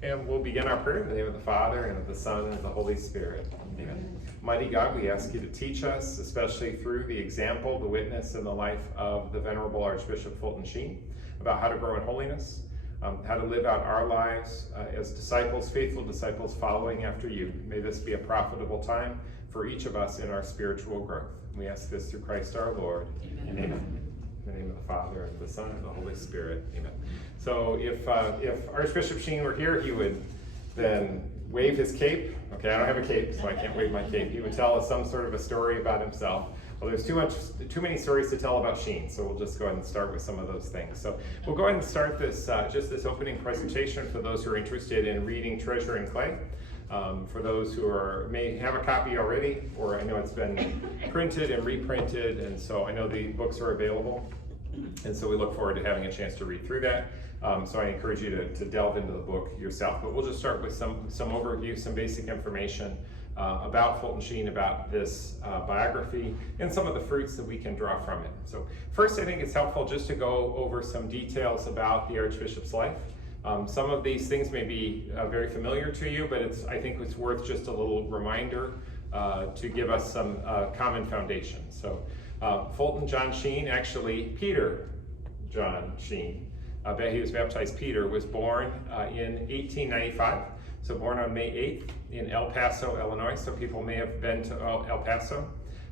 And we'll begin our prayer in the name of the Father, and of the Son, and of the Holy Spirit. Amen. Mighty God, we ask you to teach us, especially through the example, the witness, and the life of the Venerable Archbishop Fulton Sheen, about how to grow in holiness, how to live out our lives as disciples, faithful disciples following after you. May this be a profitable time for each of us in our spiritual growth. We ask this through Christ our Lord. Amen. Amen. In the name of the Father, and the Son, and the Holy Spirit. Amen. So if Archbishop Sheen were here, he would then wave his cape. Okay, I don't have a cape, so I can't wave my cape. He would tell us some sort of a story about himself. Well, there's too many stories to tell about Sheen, so we'll just go ahead and start with some of those things. So we'll go ahead and start this just this opening presentation for those who are interested in reading Treasure in Clay. For those who may have a copy already, or I know it's been printed and reprinted, and so I know the books are available, and so we look forward to having a chance to read through that. So I encourage you to delve into the book yourself. But we'll just start with some overview, some basic information about Fulton Sheen, about this biography, and some of the fruits that we can draw from it. So first, I think it's helpful just to go over some details about the Archbishop's life. Some of these things may be very familiar to you, but I think it's worth just a little reminder to give us some common foundation. So Fulton John Sheen, actually Peter John Sheen, he was baptized Peter, was born in 1895. So born on May 8th in El Paso, Illinois. So people may have been to El Paso.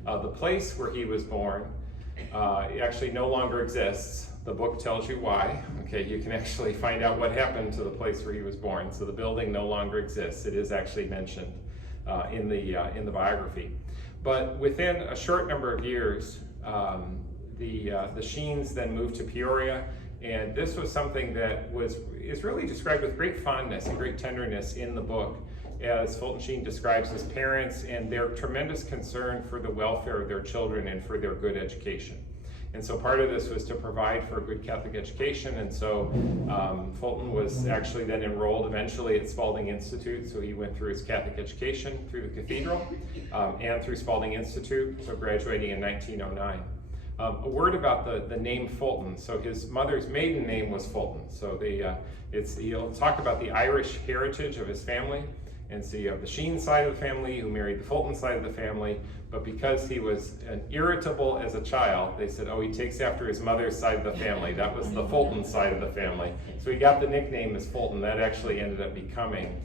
The place where he was born actually no longer exists. The book tells you why. Okay, you can actually find out what happened to the place where he was born. So the building no longer exists. It is actually mentioned in the biography. But within a short number of years, the Sheens then moved to Peoria, and this was something that is really described with great fondness and great tenderness in the book, as Fulton Sheen describes his parents and their tremendous concern for the welfare of their children and for their good education. And so part of this was to provide for a good Catholic education, and so Fulton was actually then enrolled eventually at Spalding Institute, so he went through his Catholic education through the cathedral and through Spalding Institute, so graduating in 1909. A word about the name Fulton. So his mother's maiden name was Fulton, so he'll talk about the Irish heritage of his family. And so you have the Sheen side of the family who married the Fulton side of the family, but because he was irritable as a child, they said, oh, he takes after his mother's side of the family. That was the Fulton side of the family. So he got the nickname as Fulton. That actually ended up becoming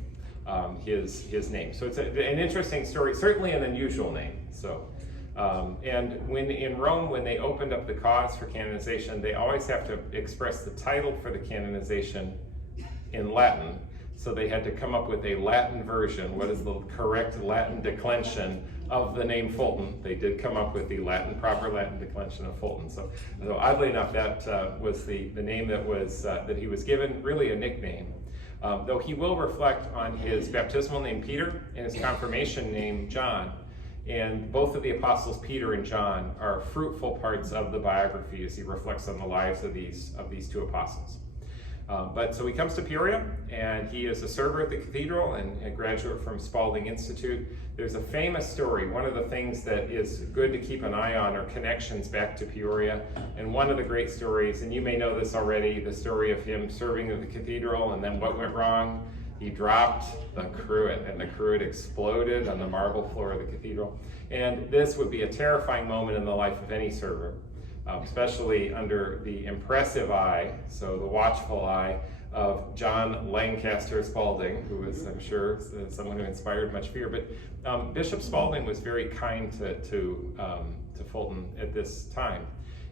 his name. So it's an interesting story, certainly an unusual name. So, and when in Rome, when they opened up the cause for canonization, they always have to express the title for the canonization in Latin. So they had to come up with a Latin version. What is the correct Latin declension of the name Fulton? They did come up with the proper Latin declension of Fulton. So oddly enough, that was the name that he was given, really a nickname. Though he will reflect on his baptismal name Peter and his confirmation name John. And both of the apostles, Peter and John, are fruitful parts of the biography as he reflects on the lives of these two apostles. But so he comes to Peoria, and he is a server at the cathedral and a graduate from Spalding Institute. There's a famous story. One of the things that is good to keep an eye on are connections back to Peoria. And one of the great stories, and you may know this already, the story of him serving at the cathedral, and then what went wrong? He dropped the cruet, and the cruet exploded on the marble floor of the cathedral. And this would be a terrifying moment in the life of any server. Especially under the impressive eye, so the watchful eye of John Lancaster Spalding, who was, I'm sure, someone who inspired much fear. But Bishop Spalding was very kind to Fulton at this time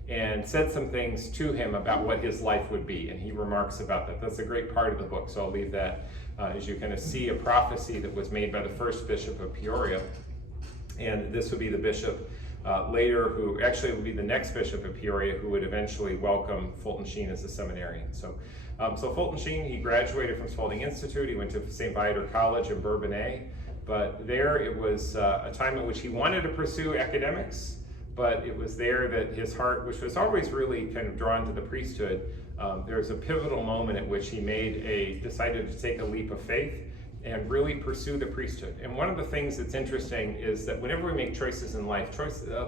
and said some things to him about what his life would be, and he remarks about that. That's a great part of the book, so I'll leave that as you kind of see a prophecy that was made by the first bishop of Peoria, and this would be the bishop later, who actually would be the next bishop of Peoria, who would eventually welcome Fulton Sheen as a seminarian. So Fulton Sheen, he graduated from Spalding Institute. He went to St. Viator College in Bourbonnais, but there it was a time in which he wanted to pursue academics, but it was there that his heart, which was always really kind of drawn to the priesthood, there was a pivotal moment at which he decided to take a leap of faith and really pursue the priesthood. And one of the things that's interesting is that whenever we make choices in life,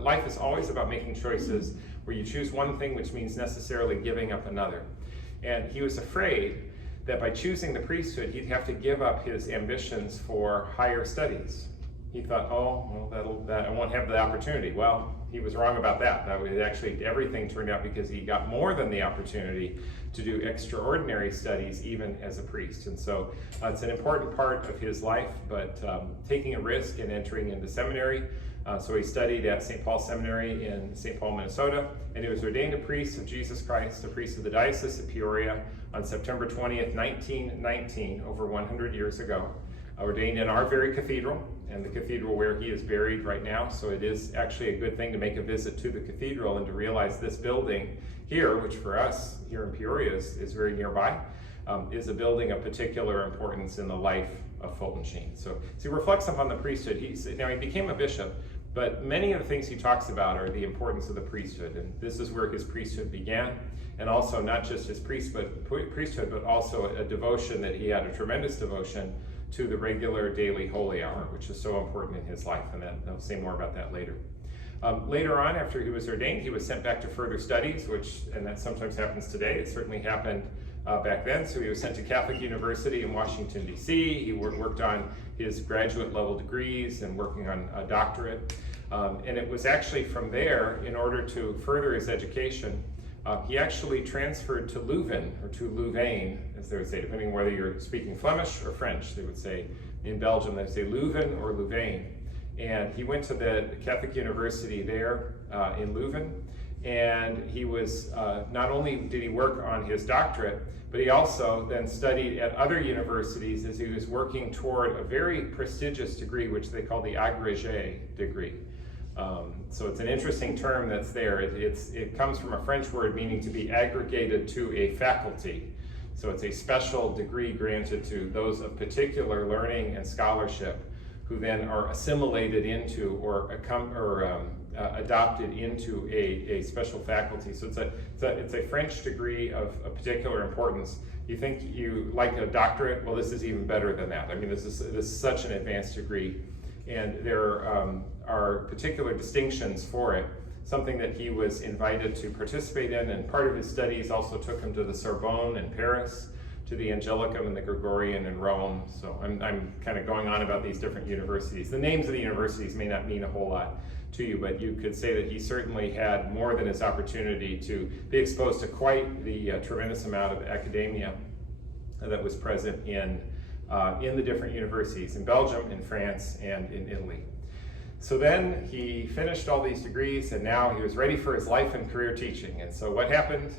life is always about making choices where you choose one thing, which means necessarily giving up another. And he was afraid that by choosing the priesthood, he'd have to give up his ambitions for higher studies. He thought, oh, well, I won't have the opportunity. Well, he was wrong about that. That was actually, everything turned out because he got more than the opportunity to do extraordinary studies even as a priest. And so it's an important part of his life, but taking a risk and entering into seminary. So he studied at St. Paul Seminary in St. Paul, Minnesota, and he was ordained a priest of Jesus Christ, a priest of the Diocese of Peoria on September 20th, 1919, over 100 years ago. Ordained in our very cathedral, and the cathedral where he is buried right now. So it is actually a good thing to make a visit to the cathedral and to realize this building here, which for us here in Peoria is very nearby, is a building of particular importance in the life of Fulton Sheen. So he reflects upon the priesthood. Now he became a bishop, but many of the things he talks about are the importance of the priesthood, and this is where his priesthood began, and also not just his priesthood, but also a devotion that he had, a tremendous devotion to the regular daily holy hour, which is so important in his life, and I'll say more about that later. Later on, after he was ordained, he was sent back to further studies, and that sometimes happens today. It certainly happened back then. So he was sent to Catholic University in Washington, D.C. He worked on his graduate level degrees and working on a doctorate. And it was actually from there, in order to further his education, he actually transferred to Leuven, or to Louvain, as they would say, depending on whether you're speaking Flemish or French. They would say, in Belgium, they'd say Leuven or Louvain. And he went to the Catholic University there in Leuven, and he was, not only did he work on his doctorate, but he also then studied at other universities as he was working toward a very prestigious degree, which they call the agrégé degree. So it's an interesting term that's there. It comes from a French word meaning to be aggregated to a faculty. So it's a special degree granted to those of particular learning and scholarship who then are assimilated into or adopted into a special faculty. So it's a French degree of a particular importance. You think you like a doctorate? Well, this is even better than that. I mean, this is such an advanced degree, and there are particular distinctions for it. Something that he was invited to participate in, and part of his studies also took him to the Sorbonne in Paris, to the Angelicum and the Gregorian in Rome. So I'm kind of going on about these different universities. The names of the universities may not mean a whole lot to you, but you could say that he certainly had more than his opportunity to be exposed to quite the tremendous amount of academia that was present in the different universities in Belgium, in France, and in Italy. So then he finished all these degrees, and now he was ready for his life and career teaching. And so what happened?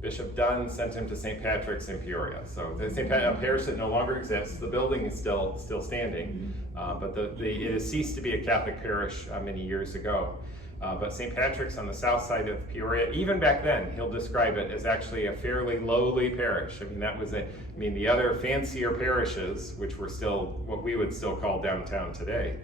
Bishop Dunn sent him to St. Patrick's in Peoria. So the St. Patrick's parish that no longer exists. The building is still standing, but it has ceased to be a Catholic parish many years ago. But St. Patrick's on the south side of Peoria, even back then, he'll describe it as actually a fairly lowly parish. I mean, the other fancier parishes, which were still what we would still call downtown today,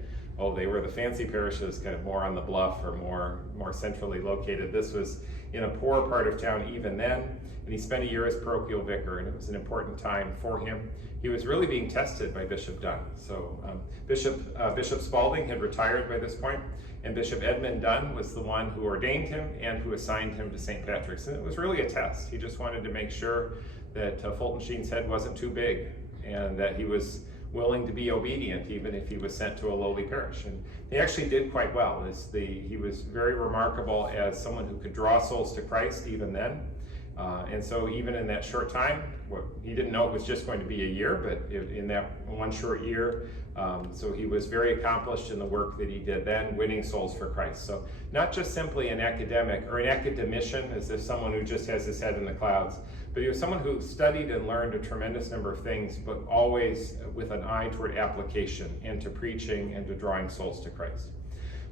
they were the fancy parishes, kind of more on the bluff or more centrally located. This was in a poor part of town even then, and he spent a year as parochial vicar, and it was an important time for him. He was really being tested by Bishop Dunn. So Bishop Spalding had retired by this point, and Bishop Edmund Dunn was the one who ordained him and who assigned him to St. Patrick's. And it was really a test. He just wanted to make sure that Fulton Sheen's head wasn't too big, and that he was willing to be obedient even if he was sent to a lowly parish. And he actually did quite well. He was very remarkable as someone who could draw souls to Christ even then. And so even in that short time, he didn't know it was just going to be a year, but in that one short year, so he was very accomplished in the work that he did then, winning souls for Christ. So not just simply an academic or an academician, as if someone who just has his head in the clouds, but he was someone who studied and learned a tremendous number of things, but always with an eye toward application and to preaching and to drawing souls to Christ.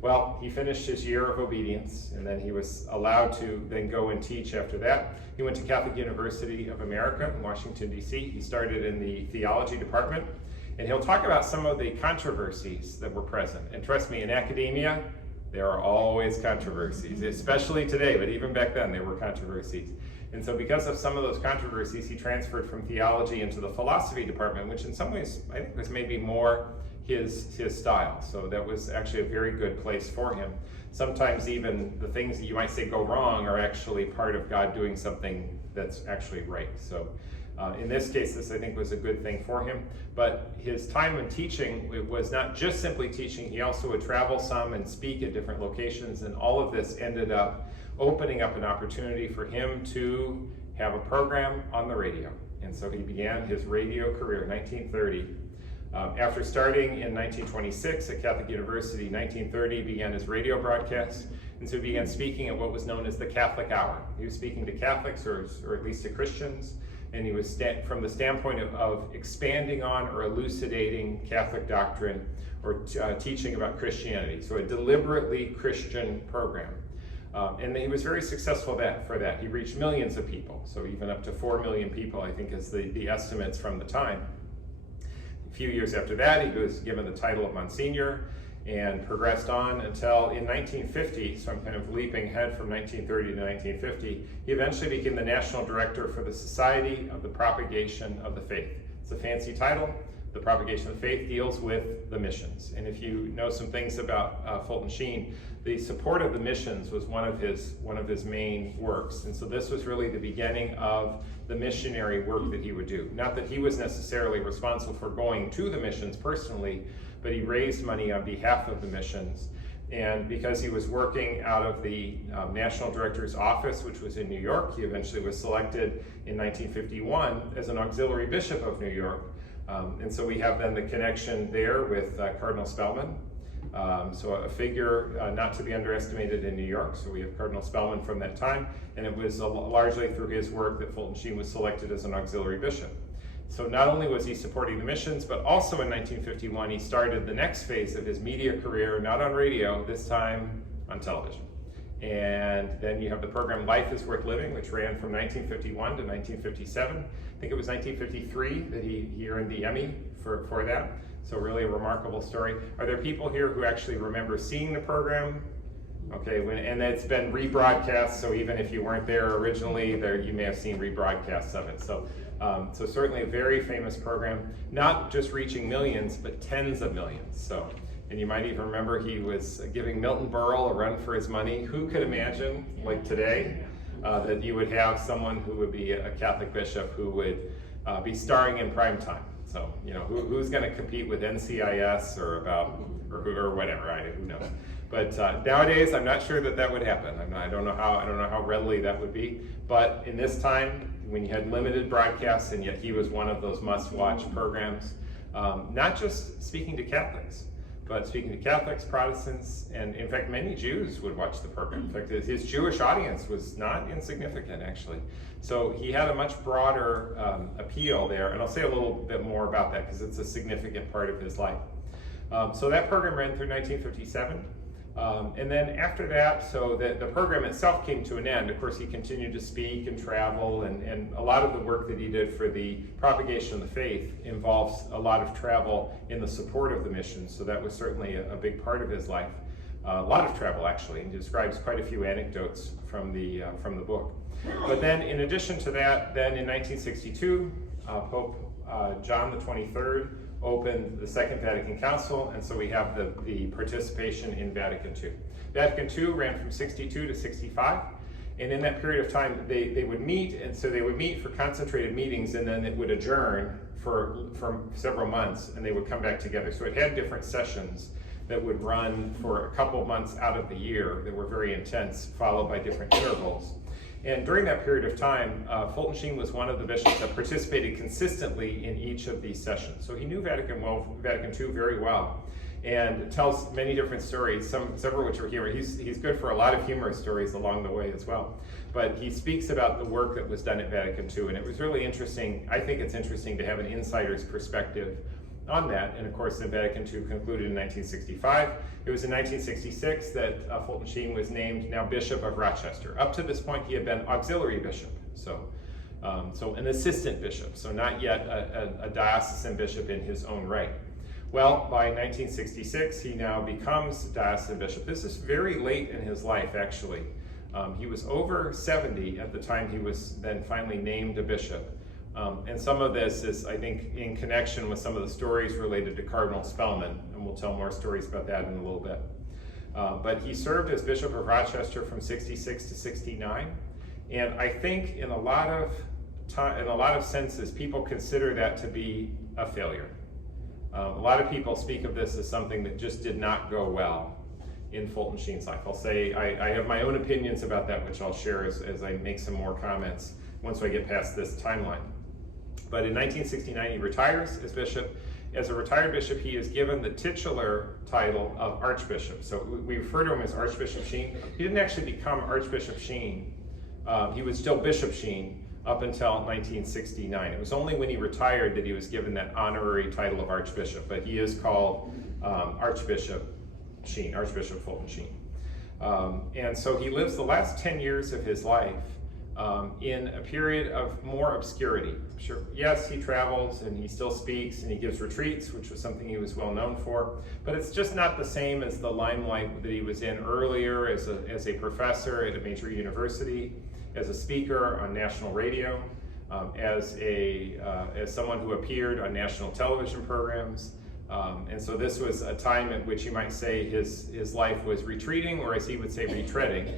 Well, he finished his year of obedience, and then he was allowed to then go and teach after that. He went to Catholic University of America in Washington, D.C. He started in the theology department, and he'll talk about some of the controversies that were present. And trust me, in academia, there are always controversies, especially today, but even back then there were controversies. And so because of some of those controversies, he transferred from theology into the philosophy department, which in some ways I think was maybe more his style. So that was actually a very good place for him. Sometimes even the things that you might say go wrong are actually part of God doing something that's actually right. So In this case, this I think was a good thing for him, but his time in teaching, it was not just simply teaching, he also would travel some and speak at different locations, and all of this ended up opening up an opportunity for him to have a program on the radio. And so he began his radio career in 1930. After starting in 1926 at Catholic University, 1930 began his radio broadcast, and so he began speaking at what was known as the Catholic Hour. He was speaking to Catholics, or at least to Christians, and he was from the standpoint of expanding on or elucidating Catholic doctrine or teaching about Christianity. So a deliberately Christian program. And he was very successful for that. He reached millions of people, so even up to 4 million people, I think, is the estimates from the time. A few years after that, he was given the title of Msgr and progressed on until in 1950, so I'm kind of leaping ahead from 1930 to 1950, he eventually became the National Director for the Society of the Propagation of the Faith. It's a fancy title. The Propagation of the Faith deals with the missions. And if you know some things about Fulton Sheen, the support of the missions was one of his main works. And so this was really the beginning of the missionary work that he would do. Not that he was necessarily responsible for going to the missions personally, but he raised money on behalf of the missions. And because he was working out of the National Director's office, which was in New York, he eventually was selected in 1951 as an auxiliary bishop of New York. And so we have then the connection there with Cardinal Spellman. So a figure not to be underestimated in New York. So we have Cardinal Spellman from that time, and it was largely through his work that Fulton Sheen was selected as an auxiliary bishop. So not only was he supporting the missions, but also in 1951 he started the next phase of his media career, not on radio, this time on television. And then you have the program Life is Worth Living, which ran from 1951 to 1957. I think it was 1953 that he earned the Emmy for that. So really a remarkable story. Are there people here who actually remember seeing the program? Okay, and it's been rebroadcast, so even if you weren't there originally, you may have seen rebroadcasts of it. So certainly a very famous program, not just reaching millions, but tens of millions. And you might even remember he was giving Milton Berle a run for his money. Who could imagine, like today, that you would have someone who would be a Catholic bishop who would be starring in prime time? So, who's going to compete with NCIS or whatever? Who knows? But nowadays, I'm not sure that would happen. I don't know how readily that would be. But in this time, when you had limited broadcasts, and yet he was one of those must-watch programs, not just speaking to Catholics, but speaking to Catholics, Protestants, and in fact, many Jews would watch the program. In fact, his Jewish audience was not insignificant, actually. So he had a much broader appeal there, and I'll say a little bit more about that because it's a significant part of his life. So that program ran through 1957. And then after that, so the program itself came to an end. Of course, he continued to speak and travel, and a lot of the work that he did for the propagation of the faith involves a lot of travel in the support of the mission. So that was certainly a big part of his life. A lot of travel, actually, and he describes quite a few anecdotes from the book. But then, in addition to that, then in 1962, Pope John the 23rd opened the Second Vatican Council, and so we have the participation in Vatican II. Vatican II ran from 62 to 65, and in that period of time, they would meet, and so they would meet for concentrated meetings, and then it would adjourn for several months, and they would come back together. So it had different sessions that would run for a couple months out of the year that were very intense, followed by different intervals. And during that period of time, Fulton Sheen was one of the bishops that participated consistently in each of these sessions. So he knew Vatican II very well, and tells many different stories, several which are here. He's good for a lot of humorous stories along the way as well. But he speaks about the work that was done at Vatican II, and it was really interesting. I think it's interesting to have an insider's perspective on that. And of course, the Vatican II concluded in 1965. It was in 1966 that Fulton Sheen was named now Bishop of Rochester. Up to this point, he had been auxiliary bishop, so an assistant bishop, so not yet a diocesan bishop in his own right. Well, by 1966, he now becomes diocesan bishop. This is very late in his life, actually. He was over 70 at the time he was then finally named a bishop. And some of this is, I think, in connection with some of the stories related to Cardinal Spellman, and we'll tell more stories about that in a little bit. But he served as Bishop of Rochester from 66 to 69, and I think in a lot of in a lot of senses, people consider that to be a failure. A lot of people speak of this as something that just did not go well in Fulton Sheen's life. I'll say I have my own opinions about that, which I'll share as I make some more comments once I get past this timeline. But in 1969, he retires as bishop. As a retired bishop, he is given the titular title of Archbishop. So we refer to him as Archbishop Sheen. He didn't actually become Archbishop Sheen. He was still Bishop Sheen up until 1969. It was only when he retired that he was given that honorary title of Archbishop, but he is called Archbishop Sheen, Archbishop Fulton Sheen. And so he lives the last 10 years of his life in a period of more obscurity. Sure, yes, he travels and he still speaks and he gives retreats, which was something he was well known for, but it's just not the same as the limelight that he was in earlier as a professor at a major university, as a speaker on national radio, as someone who appeared on national television programs. And so this was a time at which you might say his life was retreating, or as he would say, retreading,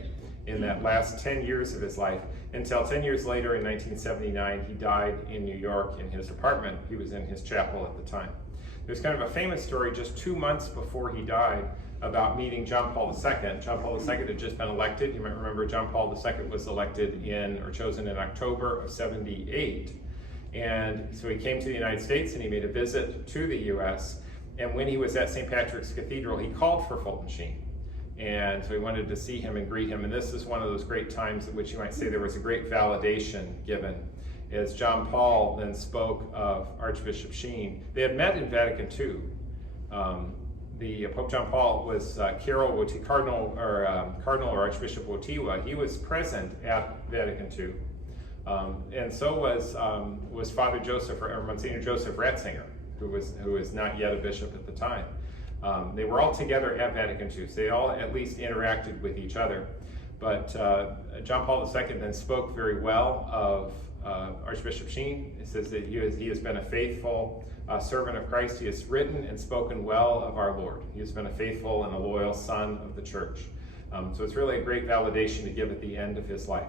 in that last 10 years of his life, until 10 years later in 1979, he died in New York in his apartment. He was in his chapel at the time. There's kind of a famous story just 2 months before he died about meeting John Paul II. John Paul II had just been elected. You might remember John Paul II was elected chosen in October of 78. And so he came to the United States and he made a visit to the US. And when he was at St. Patrick's Cathedral, he called for Fulton Sheen. And so he wanted to see him and greet him. And this is one of those great times in which you might say there was a great validation given, as John Paul then spoke of Archbishop Sheen. They had met in Vatican II. The Pope John Paul was Cardinal or Archbishop Wojtyła. He was present at Vatican II. And so was Father Joseph or Monsignor Joseph Ratzinger, who was not yet a bishop at the time. They were all together at Vatican II, so they all at least interacted with each other. But John Paul II then spoke very well of Archbishop Sheen. It says that he has been a faithful servant of Christ. He has written and spoken well of our Lord. He has been a faithful and a loyal son of the church. So it's really a great validation to give at the end of his life.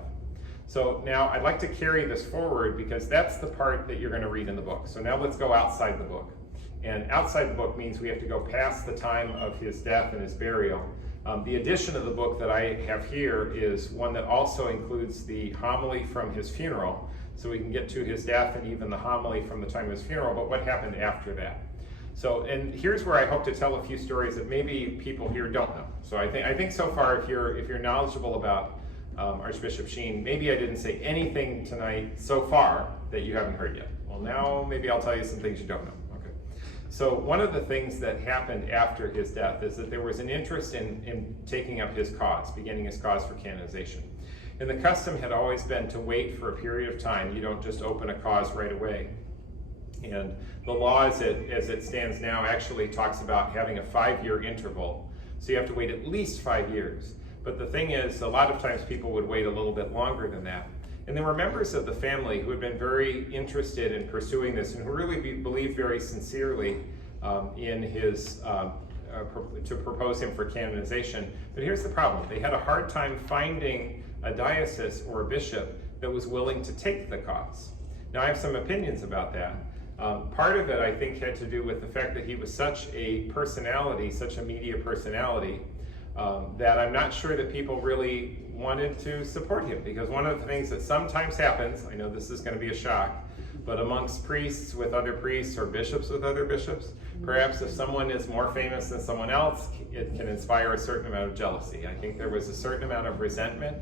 So now I'd like to carry this forward because that's the part that you're going to read in the book. So now let's go outside the book. And outside the book means we have to go past the time of his death and his burial. The edition of the book that I have here is one that also includes the homily from his funeral, so we can get to his death and even the homily from the time of his funeral, but what happened after that. So, and here's where I hope to tell a few stories that maybe people here don't know. So I think so far, if you're knowledgeable about Archbishop Sheen, maybe I didn't say anything tonight so far that you haven't heard yet. Well, now maybe I'll tell you some things you don't know. So one of the things that happened after his death is that there was an interest in taking up his cause, beginning his cause for canonization. And the custom had always been to wait for a period of time. You don't just open a cause right away. And the law as it stands now actually talks about having a 5-year interval. So you have to wait at least 5 years. But the thing is, a lot of times people would wait a little bit longer than that. And there were members of the family who had been very interested in pursuing this and who really believed very sincerely in his, to propose him for canonization. But here's the problem. They had a hard time finding a diocese or a bishop that was willing to take the cause. Now I have some opinions about that. Part of it I think had to do with the fact that he was such a personality, such a media personality, that I'm not sure that people really wanted to support him, because one of the things that sometimes happens, I know this is going to be a shock, but amongst priests with other priests or bishops with other bishops, perhaps if someone is more famous than someone else, it can inspire a certain amount of jealousy. I think there was a certain amount of resentment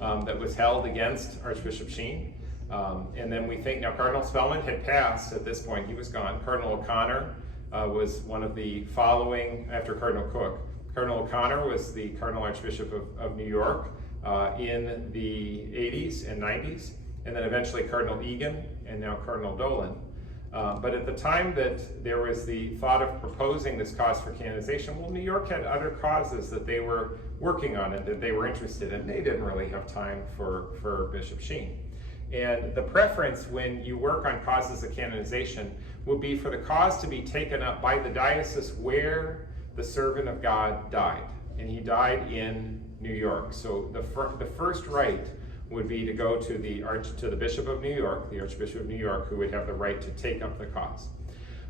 that was held against Archbishop Sheen. And then we think, now Cardinal Spellman had passed at this point, he was gone. Cardinal O'Connor was one of the following after Cardinal Cook. Cardinal O'Connor was the Cardinal Archbishop of New York in the 80s and 90s, and then eventually Cardinal Egan, and now Cardinal Dolan. But at the time that there was the thought of proposing this cause for canonization, well, New York had other causes that they were working on and that they were interested in. They didn't really have time for Bishop Sheen. And the preference when you work on causes of canonization would be for the cause to be taken up by the diocese where the servant of God died. And he died in New York. So the first right would be to go to the Bishop of New York, the Archbishop of New York, who would have the right to take up the cause.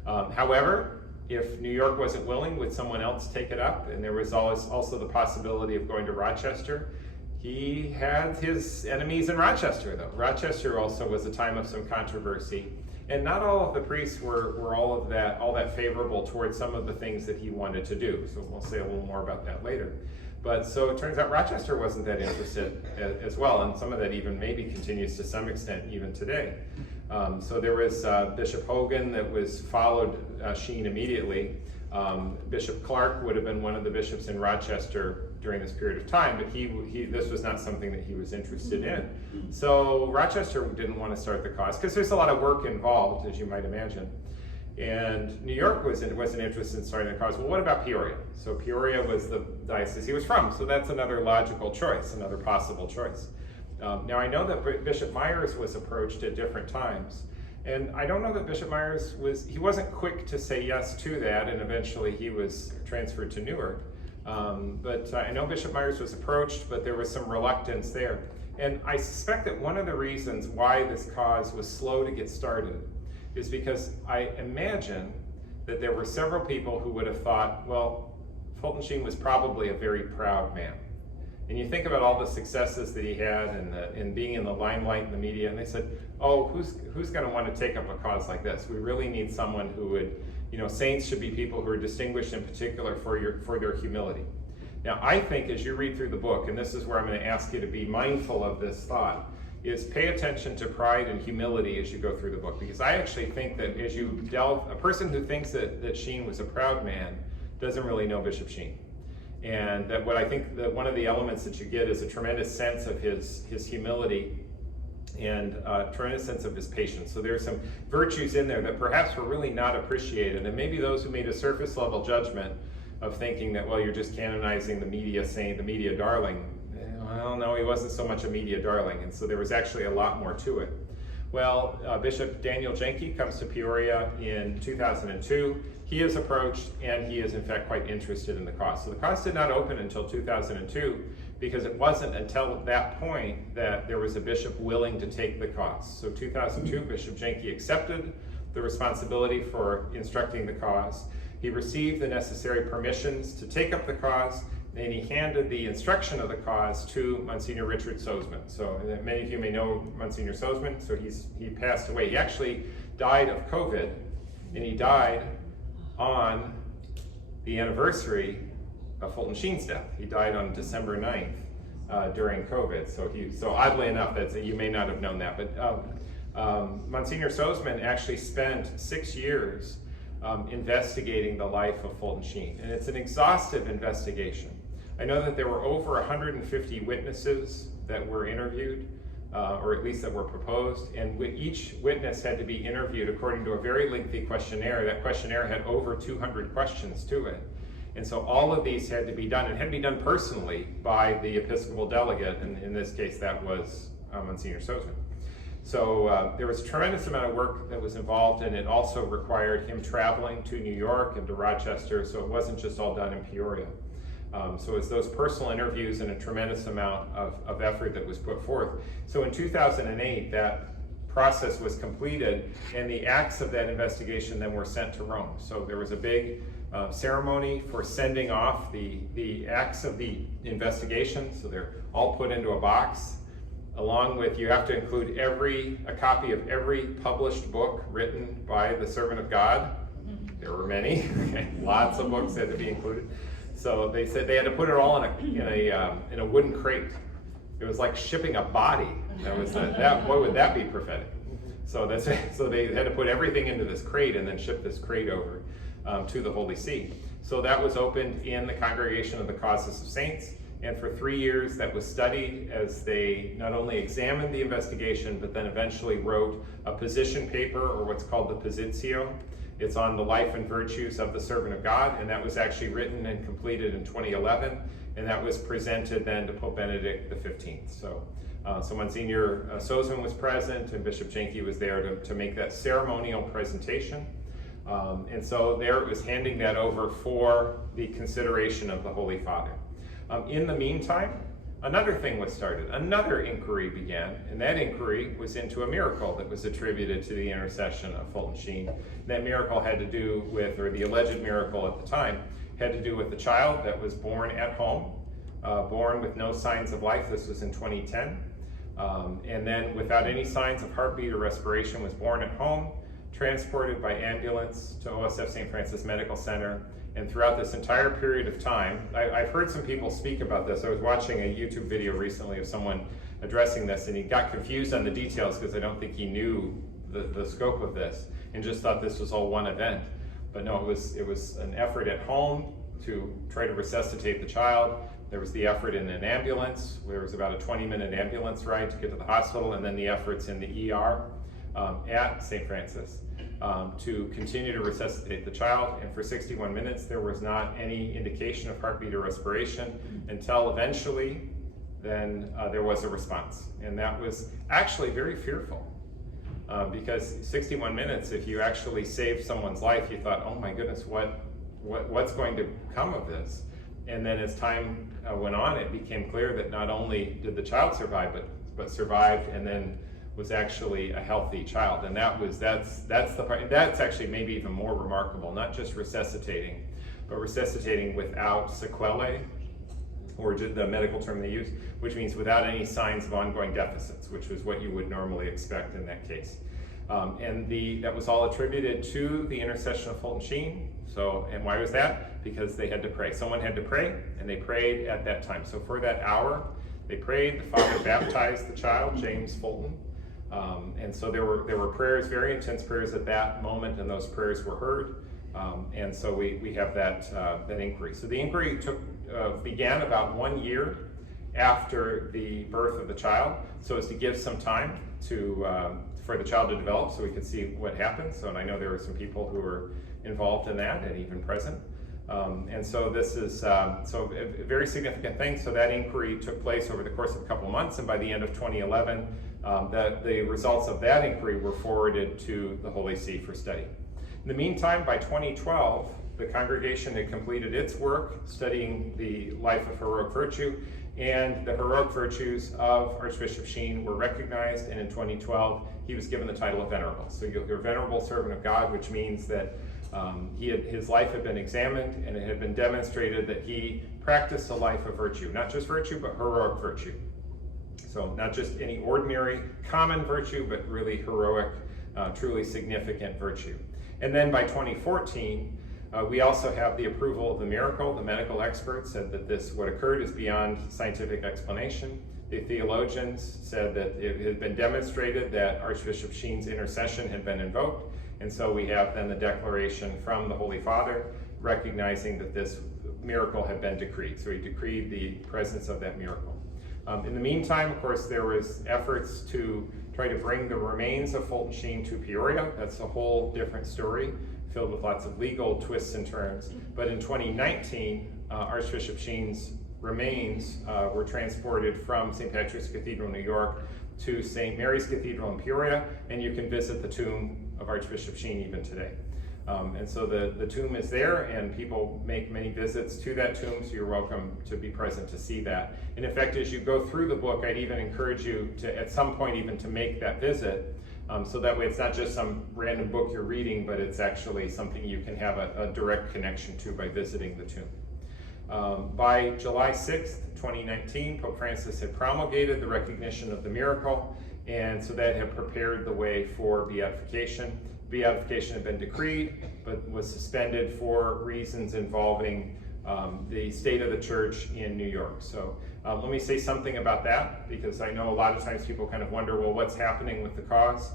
However, if New York wasn't willing, would someone else take it up? And there was always also the possibility of going to Rochester. He had his enemies in Rochester, though. Rochester also was a time of some controversy, and not all of the priests were all that favorable towards some of the things that he wanted to do. So we'll say a little more about that later. But so it turns out Rochester wasn't that interested as well, and some of that even maybe continues to some extent even today. So there was Bishop Hogan that followed Sheen immediately. Bishop Clark would have been one of the bishops in Rochester during this period of time, but this was not something that he was interested in. So Rochester didn't want to start the cause because there's a lot of work involved, as you might imagine. And New York wasn't interested in starting the cause. Well, what about Peoria? So Peoria was the diocese he was from, so that's another logical choice, another possible choice. Now I know that Bishop Myers was approached at different times, and I don't know that Bishop Myers wasn't quick to say yes to that, and eventually he was transferred to Newark. But I know Bishop Myers was approached, but there was some reluctance there. And I suspect that one of the reasons why this cause was slow to get started is because I imagine that there were several people who would have thought, well, Fulton Sheen was probably a very proud man. And you think about all the successes that he had and being in the limelight in the media, and they said, oh, who's going to want to take up a cause like this? We really need someone who would, saints should be people who are distinguished in particular for their humility. Now, I think as you read through the book, and this is where I'm going to ask you to be mindful of this thought, is pay attention to pride and humility as you go through the book. Because I actually think that as you delve, a person who thinks that Sheen was a proud man doesn't really know Bishop Sheen. And that what I think that one of the elements that you get is a tremendous sense of his humility and a tremendous sense of his patience. So there's some virtues in there that perhaps were really not appreciated. And maybe those who made a surface level judgment of thinking that, well, you're just canonizing the media saint, the media darling. Well, no, he wasn't so much a media darling. And so there was actually a lot more to it. Well, Bishop Daniel Jenke comes to Peoria in 2002. He is approached, and he is in fact quite interested in the cause. So the cause did not open until 2002, because it wasn't until that point that there was a bishop willing to take the cause. So 2002, Bishop Jenke accepted the responsibility for instructing the cause. He received the necessary permissions to take up the cause, and he handed the instruction of the cause to Msgr Richard Sozman. So many of you may know Msgr Sozman. So he passed away. He actually died of COVID, and he died on the anniversary of Fulton Sheen's death. He died on December 9th during COVID. So oddly enough, you may not have known that, but Msgr Sozman actually spent 6 years investigating the life of Fulton Sheen, and it's an exhaustive investigation. I know that there were over 150 witnesses that were interviewed, or at least that were proposed, and each witness had to be interviewed according to a very lengthy questionnaire. That questionnaire had over 200 questions to it. And so all of these had to be done, and had to be done personally by the Episcopal delegate, and in this case that was Msgr Sozman. So there was a tremendous amount of work that was involved, and it also required him traveling to New York and to Rochester, so it wasn't just all done in Peoria. So it's those personal interviews and a tremendous amount of effort that was put forth. So in 2008, that process was completed, and the acts of that investigation then were sent to Rome. So there was a big ceremony for sending off the acts of the investigation. So they're all put into a box, along with, you have to include a copy of every published book written by the servant of God. There were many, lots of books had to be included. So they said they had to put it all in a wooden crate. It was like shipping a body. What would that be prophetic? So they had to put everything into this crate and then ship this crate over to the Holy See. So that was opened in the Congregation of the Causes of Saints, and for 3 years that was studied as they not only examined the investigation, but then eventually wrote a position paper, or what's called the Positio. It's on the life and virtues of the servant of God, and that was actually written and completed in 2011, and that was presented then to Pope Benedict XV. So Msgr Sozman was present, and Bishop Jenke was there to make that ceremonial presentation. And so there it was handing that over for the consideration of the Holy Father. In the meantime, another thing was started. Another inquiry began, and that inquiry was into a miracle that was attributed to the intercession of Fulton Sheen. That miracle had to do with, or the alleged miracle at the time, had to do with a child that was born at home, born with no signs of life. This was in 2010. And then without any signs of heartbeat or respiration, was born at home, transported by ambulance to OSF St. Francis Medical Center. And throughout this entire period of time, I've heard some people speak about this. I was watching a YouTube video recently of someone addressing this, and he got confused on the details because I don't think he knew the scope of this and just thought this was all one event. But no, it was an effort at home to try to resuscitate the child. There was the effort in an ambulance. There was about a 20-minute ambulance ride to get to the hospital, and then the efforts in the ER at St. Francis to continue to resuscitate the child. And for 61 minutes, there was not any indication of heartbeat or respiration until eventually then there was a response. And that was actually very fearful because 61 minutes, if you actually saved someone's life, you thought, oh my goodness, what's going to come of this? And then as time went on, it became clear that not only did the child survive, but survived and then was actually a healthy child. And that's the part, and that's actually maybe even more remarkable, not just resuscitating, but resuscitating without sequelae, or the medical term they use, which means without any signs of ongoing deficits, which was what you would normally expect in that case. And that was all attributed to the intercession of Fulton Sheen. And why was that? Because they had to pray. Someone had to pray, and they prayed at that time. So for that hour, they prayed. The father baptized the child, James Fulton. And so there were prayers, very intense prayers at that moment, and those prayers were heard. And so we have that inquiry. So the inquiry began about 1 year after the birth of the child, so as to give some time for the child to develop, so we could see what happened. And I know there were some people who were involved in that and even present. And so this is a very significant thing. So that inquiry took place over the course of a couple of months, and by the end of 2011, the results of that inquiry were forwarded to the Holy See for study. In the meantime, by 2012, the congregation had completed its work studying the life of heroic virtue, and the heroic virtues of Archbishop Sheen were recognized, and in 2012, he was given the title of Venerable. So you'll hear Venerable Servant of God, which means that his life had been examined, and it had been demonstrated that he practiced a life of virtue, not just virtue, but heroic virtue. So not just any ordinary, common virtue, but really heroic, truly significant virtue. And then by 2014, we also have the approval of the miracle. The medical experts said that what occurred is beyond scientific explanation. The theologians said that it had been demonstrated that Archbishop Sheen's intercession had been invoked. And so we have then the declaration from the Holy Father recognizing that this miracle had been decreed. So he decreed the presence of that miracle. In the meantime, of course, there was efforts to try to bring the remains of Fulton Sheen to Peoria. That's a whole different story, filled with lots of legal twists and turns. But in 2019, Archbishop Sheen's remains were transported from St. Patrick's Cathedral, New York, to St. Mary's Cathedral in Peoria, and you can visit the tomb of Archbishop Sheen even today. And so the tomb is there, and people make many visits to that tomb, so you're welcome to be present to see that. And in fact, as you go through the book, I'd even encourage you to, at some point, even to make that visit, so that way it's not just some random book you're reading, but it's actually something you can have a direct connection to by visiting the tomb. By July 6th, 2019, Pope Francis had promulgated the recognition of the miracle, and so that had prepared the way for beatification. Beatification had been decreed, but was suspended for reasons involving the state of the church in New York. So let me say something about that, because I know a lot of times people kind of wonder, well, what's happening with the cause?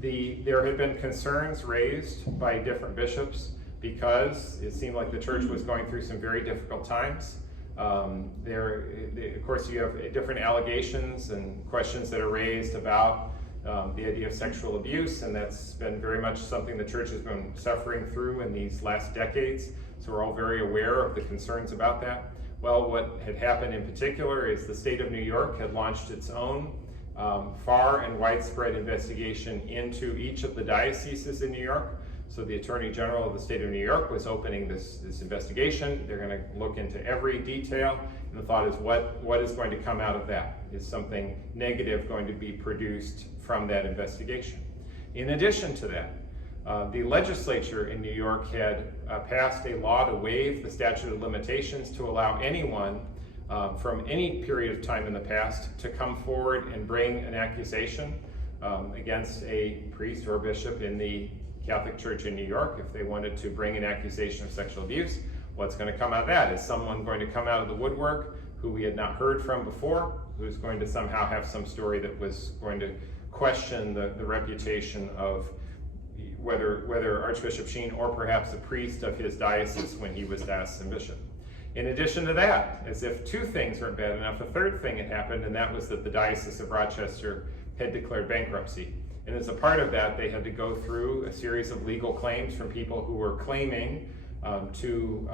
There had been concerns raised by different bishops because it seemed like the church was going through some very difficult times. Of course, you have different allegations and questions that are raised about the idea of sexual abuse, and that's been very much something the church has been suffering through in these last decades. So we're all very aware of the concerns about that. Well, what had happened in particular is the state of New York had launched its own far and widespread investigation into each of the dioceses in New York So the Attorney General of the state of New York was opening this investigation. They're going to look into every detail, and the thought is what is going to come out of that? Is something negative going to be produced from that investigation? In addition to that, the legislature in New York had passed a law to waive the statute of limitations to allow anyone from any period of time in the past to come forward and bring an accusation against a priest or bishop in the Catholic Church in New York. If they wanted to bring an accusation of sexual abuse, what's going to come out of that? Is someone going to come out of the woodwork who we had not heard from before, who's going to somehow have some story that was going to question the reputation of whether Archbishop Sheen or perhaps a priest of his diocese when he was diocesan bishop? In addition to that, as if two things weren't bad enough, a third thing had happened, and that was that the Diocese of Rochester had declared bankruptcy. And as a part of that, they had to go through a series of legal claims from people who were claiming to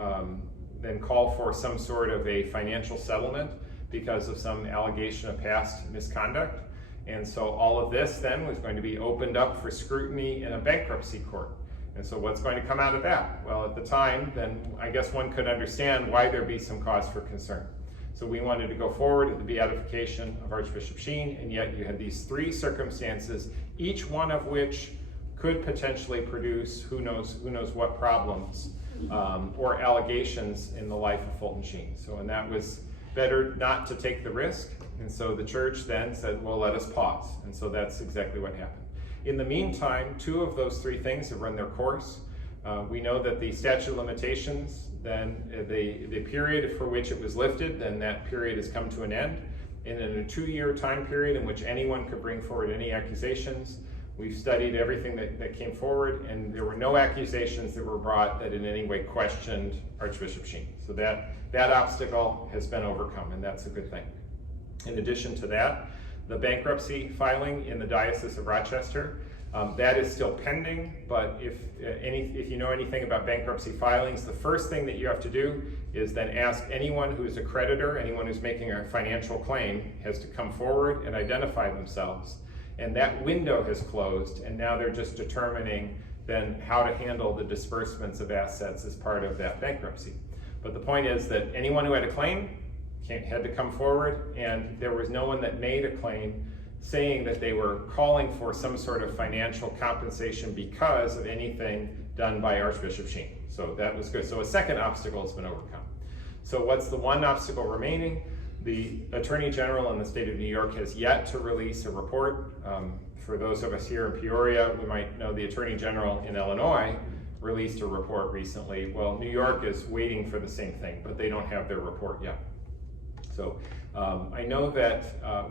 then call for some sort of a financial settlement because of some allegation of past misconduct. And so all of this then was going to be opened up for scrutiny in a bankruptcy court. And so what's going to come out of that? Well, at the time, then I guess one could understand why there'd be some cause for concern. So we wanted to go forward with the beatification of Archbishop Sheen, and yet you had these three circumstances, each one of which could potentially produce who knows what problems or allegations in the life of Fulton Sheen. So, and that was better not to take the risk. And so the church then said, well, let us pause. And so that's exactly what happened. In the meantime, two of those three things have run their course. We know that the statute of limitations, then the period for which it was lifted, then that period has come to an end. And in a 2-year time period in which anyone could bring forward any accusations, we've studied everything that came forward, and there were no accusations that were brought that in any way questioned Archbishop Sheen. So that obstacle has been overcome, and that's a good thing. In addition to that, the bankruptcy filing in the Diocese of Rochester, that is still pending, but if you know anything about bankruptcy filings, the first thing that you have to do is then ask anyone who is a creditor, anyone who's making a financial claim, has to come forward and identify themselves. And that window has closed, and now they're just determining then how to handle the disbursements of assets as part of that bankruptcy. But the point is that anyone who had a claim had to come forward, and there was no one that made a claim saying that they were calling for some sort of financial compensation because of anything done by Archbishop Sheen. So that was good. So a second obstacle has been overcome. So what's the one obstacle remaining? The Attorney General in the state of New York has yet to release a report. For those of us here in Peoria, we might know the Attorney General in Illinois released a report recently. Well, New York is waiting for the same thing, but they don't have their report yet. So I know that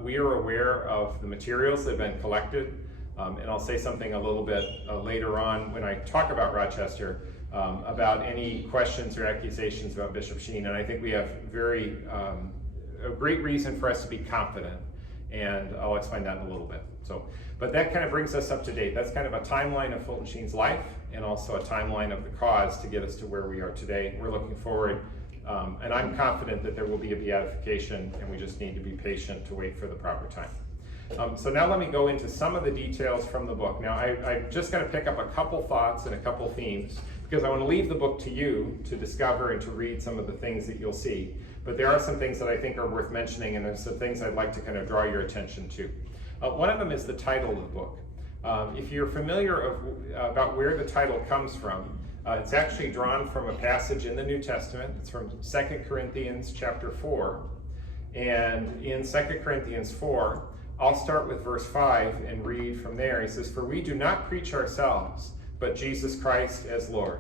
we are aware of the materials that have been collected, and I'll say something a little bit later on when I talk about Rochester about any questions or accusations about Bishop Sheen, and I think we have a great reason for us to be confident, and I'll explain that in a little bit. So, but that kind of brings us up to date. That's kind of a timeline of Fulton Sheen's life, and also a timeline of the cause to get us to where we are today. We're looking forward. And I'm confident that there will be a beatification, and we just need to be patient to wait for the proper time. So now let me go into some of the details from the book. Now I'm just going to pick up a couple thoughts and a couple themes, because I want to leave the book to you to discover and to read some of the things that you'll see. But there are some things that I think are worth mentioning, and there's some things I'd like to kind of draw your attention to. One of them is the title of the book. If you're familiar about where the title comes from, it's actually drawn from a passage in the New Testament. It's from 2 Corinthians chapter 4. And in 2 Corinthians 4, I'll start with verse 5 and read from there. He says, "For we do not preach ourselves, but Jesus Christ as Lord,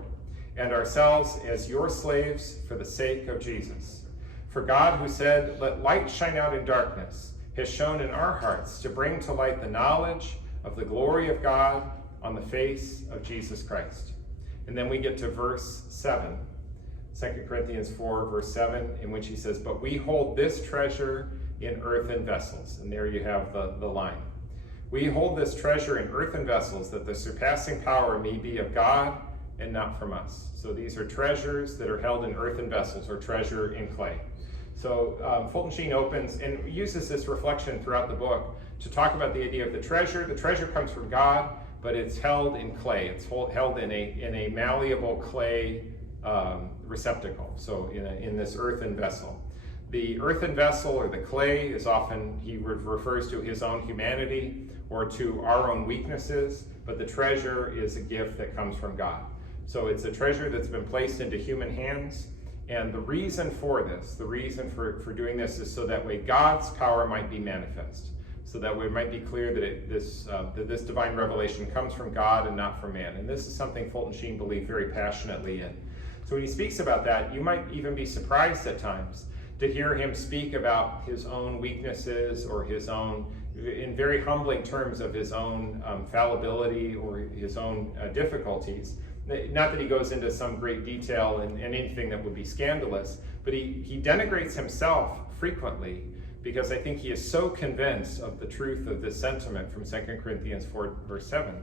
and ourselves as your slaves for the sake of Jesus. For God, who said, 'Let light shine out in darkness,' has shone in our hearts to bring to light the knowledge of the glory of God on the face of Jesus Christ." And then we get to verse 7, 2 Corinthians 4, verse 7, in which he says, "But we hold this treasure in earthen vessels." And there you have the line. "We hold this treasure in earthen vessels, that the surpassing power may be of God and not from us." So these are treasures that are held in earthen vessels, or treasure in clay. So Fulton Sheen opens and uses this reflection throughout the book to talk about the idea of the treasure. The treasure comes from God. but it's held in clay. It's held in a malleable clay receptacle, so in this earthen vessel. The earthen vessel, or the clay, is often, he refers to his own humanity or to our own weaknesses, but the treasure is a gift that comes from God. So it's a treasure that's been placed into human hands, and the reason for this, the reason for doing this, is so that way God's power might be manifest, so that way it might be clear that this divine revelation comes from God and not from man. And this is something Fulton Sheen believed very passionately in. So when he speaks about that, you might even be surprised at times to hear him speak about his own weaknesses, or his own, in very humbling terms, of his own fallibility or his own difficulties. Not that he goes into some great detail and anything that would be scandalous, but he denigrates himself frequently, because I think he is so convinced of the truth of this sentiment from 2 Corinthians 4, verse 7,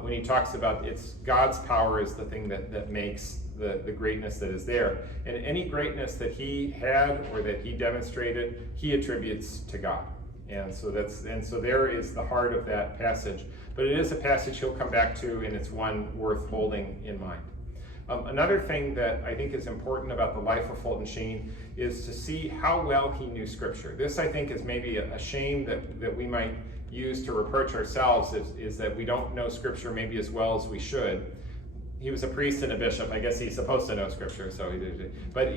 when he talks about it's God's power is the thing that makes the greatness that is there. And any greatness that he had or that he demonstrated, he attributes to God. And so there is the heart of that passage. But it is a passage he'll come back to, and it's one worth holding in mind. Another thing that I think is important about the life of Fulton Sheen is to see how well he knew Scripture. This, I think, is maybe a shame that we might use to reproach ourselves, is that we don't know Scripture maybe as well as we should. He was a priest and a bishop. I guess he's supposed to know Scripture, so he did. But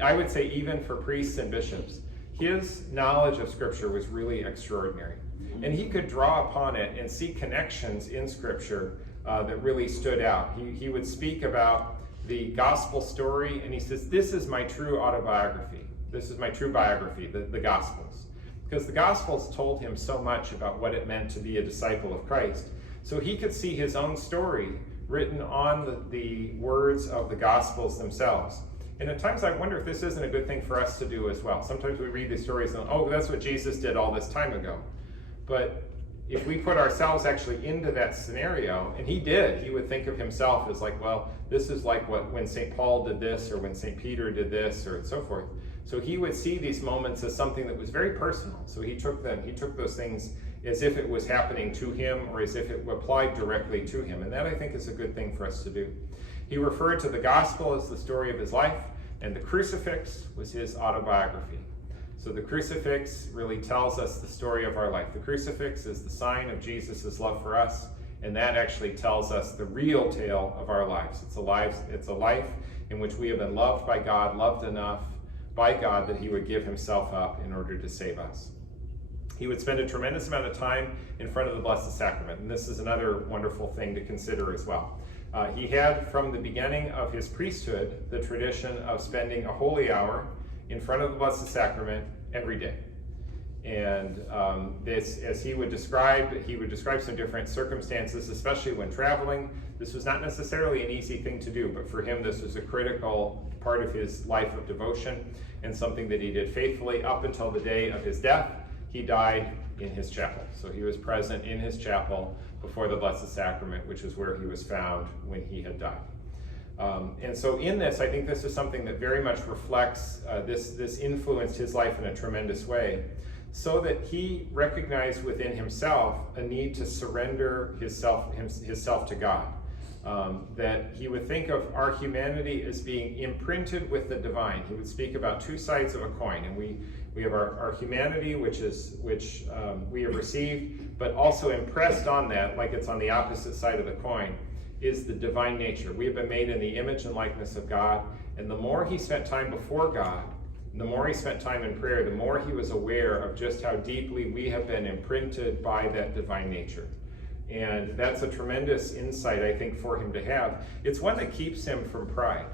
I would say even for priests and bishops, his knowledge of Scripture was really extraordinary. And he could draw upon it and see connections in Scripture that really stood out. He would speak about the gospel story, and he says, this is my true autobiography. This is my true biography, the Gospels. Because the Gospels told him so much about what it meant to be a disciple of Christ. So he could see his own story written on the words of the Gospels themselves. And at times I wonder if this isn't a good thing for us to do as well. Sometimes we read these stories and, oh, that's what Jesus did all this time ago. But if we put ourselves actually into that scenario, and he did, he would think of himself as like, well, this is like when St. Paul did this, or when St. Peter did this, or so forth. So he would see these moments as something that was very personal. So he took those things as if it was happening to him, or as if it applied directly to him. And that, I think, is a good thing for us to do. He referred to the gospel as the story of his life, and the crucifix was his autobiography. So the crucifix really tells us the story of our life. The crucifix is the sign of Jesus' love for us, and that actually tells us the real tale of our lives. It's a life in which we have been loved by God, loved enough by God that he would give himself up in order to save us. He would spend a tremendous amount of time in front of the Blessed Sacrament, and this is another wonderful thing to consider as well. He had, from the beginning of his priesthood, the tradition of spending a holy hour in front of the Blessed Sacrament every day. And this, as he would describe some different circumstances, especially when traveling. This was not necessarily an easy thing to do, but for him this was a critical part of his life of devotion, and something that he did faithfully up until the day of his death. He died in his chapel. So he was present in his chapel before the Blessed Sacrament, which is where he was found when he had died. And so in this, I think this is something that very much reflects, this influenced his life in a tremendous way, so that he recognized within himself a need to surrender his self to God. That he would think of our humanity as being imprinted with the divine. He would speak about two sides of a coin, and we have our humanity, which we have received, but also impressed on that, like it's on the opposite side of the coin, is the divine nature. We have been made in the image and likeness of God, and the more he spent time before God, the more he spent time in prayer, the more he was aware of just how deeply we have been imprinted by that divine nature. And that's a tremendous insight, I think, for him to have. It's one that keeps him from pride.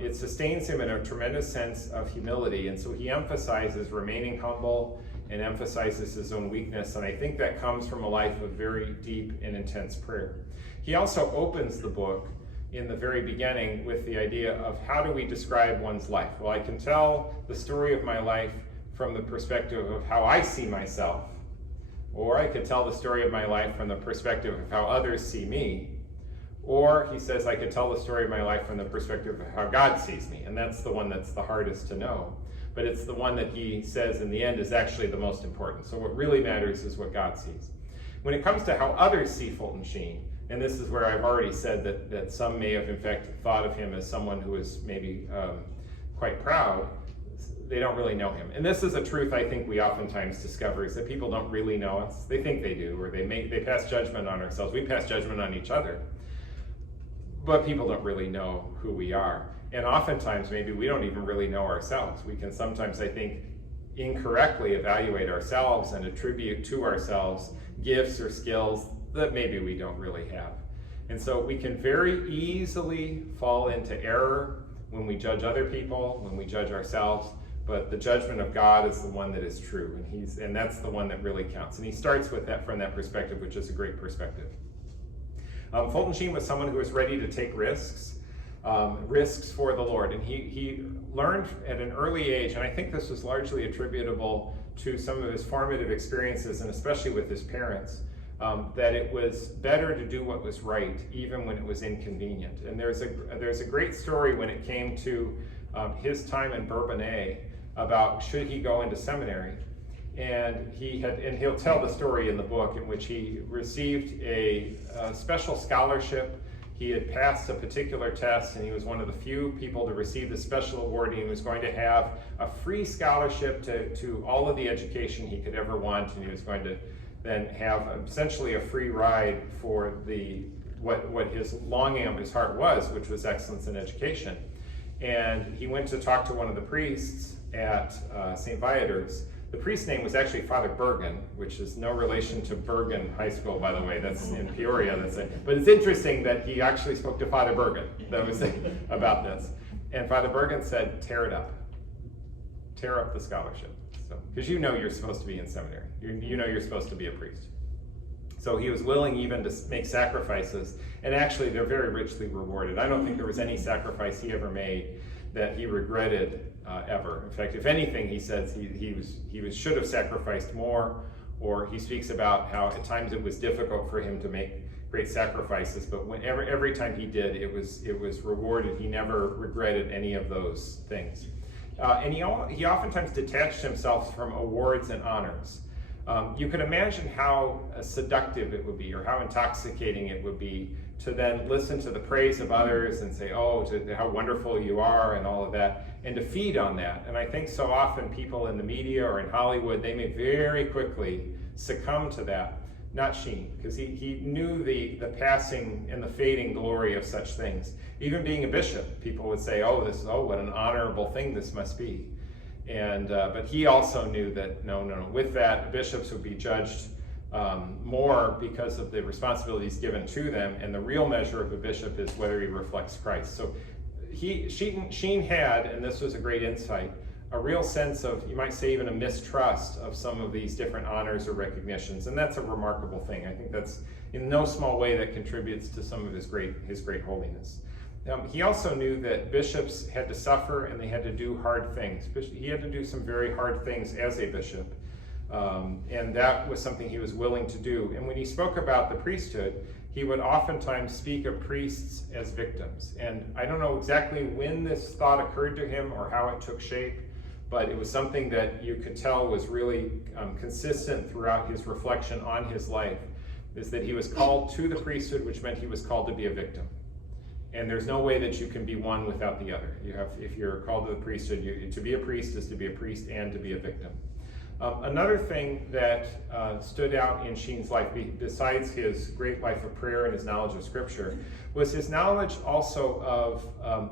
It sustains him in a tremendous sense of humility, and so he emphasizes remaining humble and emphasizes his own weakness, and I think that comes from a life of very deep and intense prayer. He also opens the book in the very beginning with the idea of how do we describe one's life? Well, I can tell the story of my life from the perspective of how I see myself, or I could tell the story of my life from the perspective of how others see me, or he says I could tell the story of my life from the perspective of how God sees me, and that's the one that's the hardest to know. But it's the one that he says in the end is actually the most important. So what really matters is what God sees. When it comes to how others see Fulton Sheen, and this is where I've already said that some may have in fact thought of him as someone who is maybe quite proud, they don't really know him. And this is a truth I think we oftentimes discover, is that people don't really know us. They think they do, or they pass judgment on ourselves. We pass judgment on each other, but people don't really know who we are. And oftentimes maybe we don't even really know ourselves. We can sometimes, I think, incorrectly evaluate ourselves and attribute to ourselves gifts or skills that maybe we don't really have. And so we can very easily fall into error when we judge other people, when we judge ourselves, but the judgment of God is the one that is true, and that's the one that really counts. And he starts with that from that perspective, which is a great perspective. Fulton Sheen was someone who was ready to take risks for the Lord, and he learned at an early age, and I think this was largely attributable to some of his formative experiences, and especially with his parents, that it was better to do what was right, even when it was inconvenient. And there's a great story when it came to his time in Bourbonnais about should he go into seminary. And he'll tell the story in the book, in which he received a special scholarship. He had passed a particular test, and he was one of the few people to receive the special award, and he was going to have a free scholarship to all of the education he could ever want, and he was going to then have essentially a free ride for what his longing of his heart was, which was excellence in education. And he went to talk to one of the priests at St. Viator's. The priest's name was actually Father Bergen, which is no relation to Bergen High School, by the way. That's in Peoria. But it's interesting that he actually spoke to Father Bergen that was about this. And Father Bergen said, tear it up. Tear up the scholarship. Because you know you're supposed to be in seminary. You know you're supposed to be a priest. So he was willing even to make sacrifices, and actually they're very richly rewarded. I don't think there was any sacrifice he ever made that he regretted ever. In fact, if anything, he says he should have sacrificed more, or he speaks about how at times it was difficult for him to make great sacrifices, but every time he did, it was rewarded. He never regretted any of those things. And he oftentimes detached himself from awards and honors. You can imagine how seductive it would be, or how intoxicating it would be to then listen to the praise of others and say, oh, how wonderful you are, and all of that, and to feed on that. And I think so often people in the media or in Hollywood, they may very quickly succumb to that. Not Sheen, because he knew the passing and the fading glory of such things. Even being a bishop, people would say, oh, what an honorable thing this must be. And but he also knew that no, with that, bishops would be judged more because of the responsibilities given to them, and the real measure of a bishop is whether he reflects Christ. So Sheen had, and this was a great insight, a real sense of, you might say even a mistrust of some of these different honors or recognitions, and that's a remarkable thing. I think that's in no small way that contributes to some of his great holiness. He also knew that bishops had to suffer and they had to do hard things. He had to do some very hard things as a bishop, and that was something he was willing to do. And when he spoke about the priesthood, he would oftentimes speak of priests as victims. And I don't know exactly when this thought occurred to him or how it took shape, but it was something that you could tell was really consistent throughout his reflection on his life, is that he was called to the priesthood, which meant he was called to be a victim. And there's no way that you can be one without the other. If you're called to the priesthood, to be a priest is to be a priest and to be a victim. Another thing that stood out in Sheen's life, besides his great life of prayer and his knowledge of Scripture, was his knowledge also of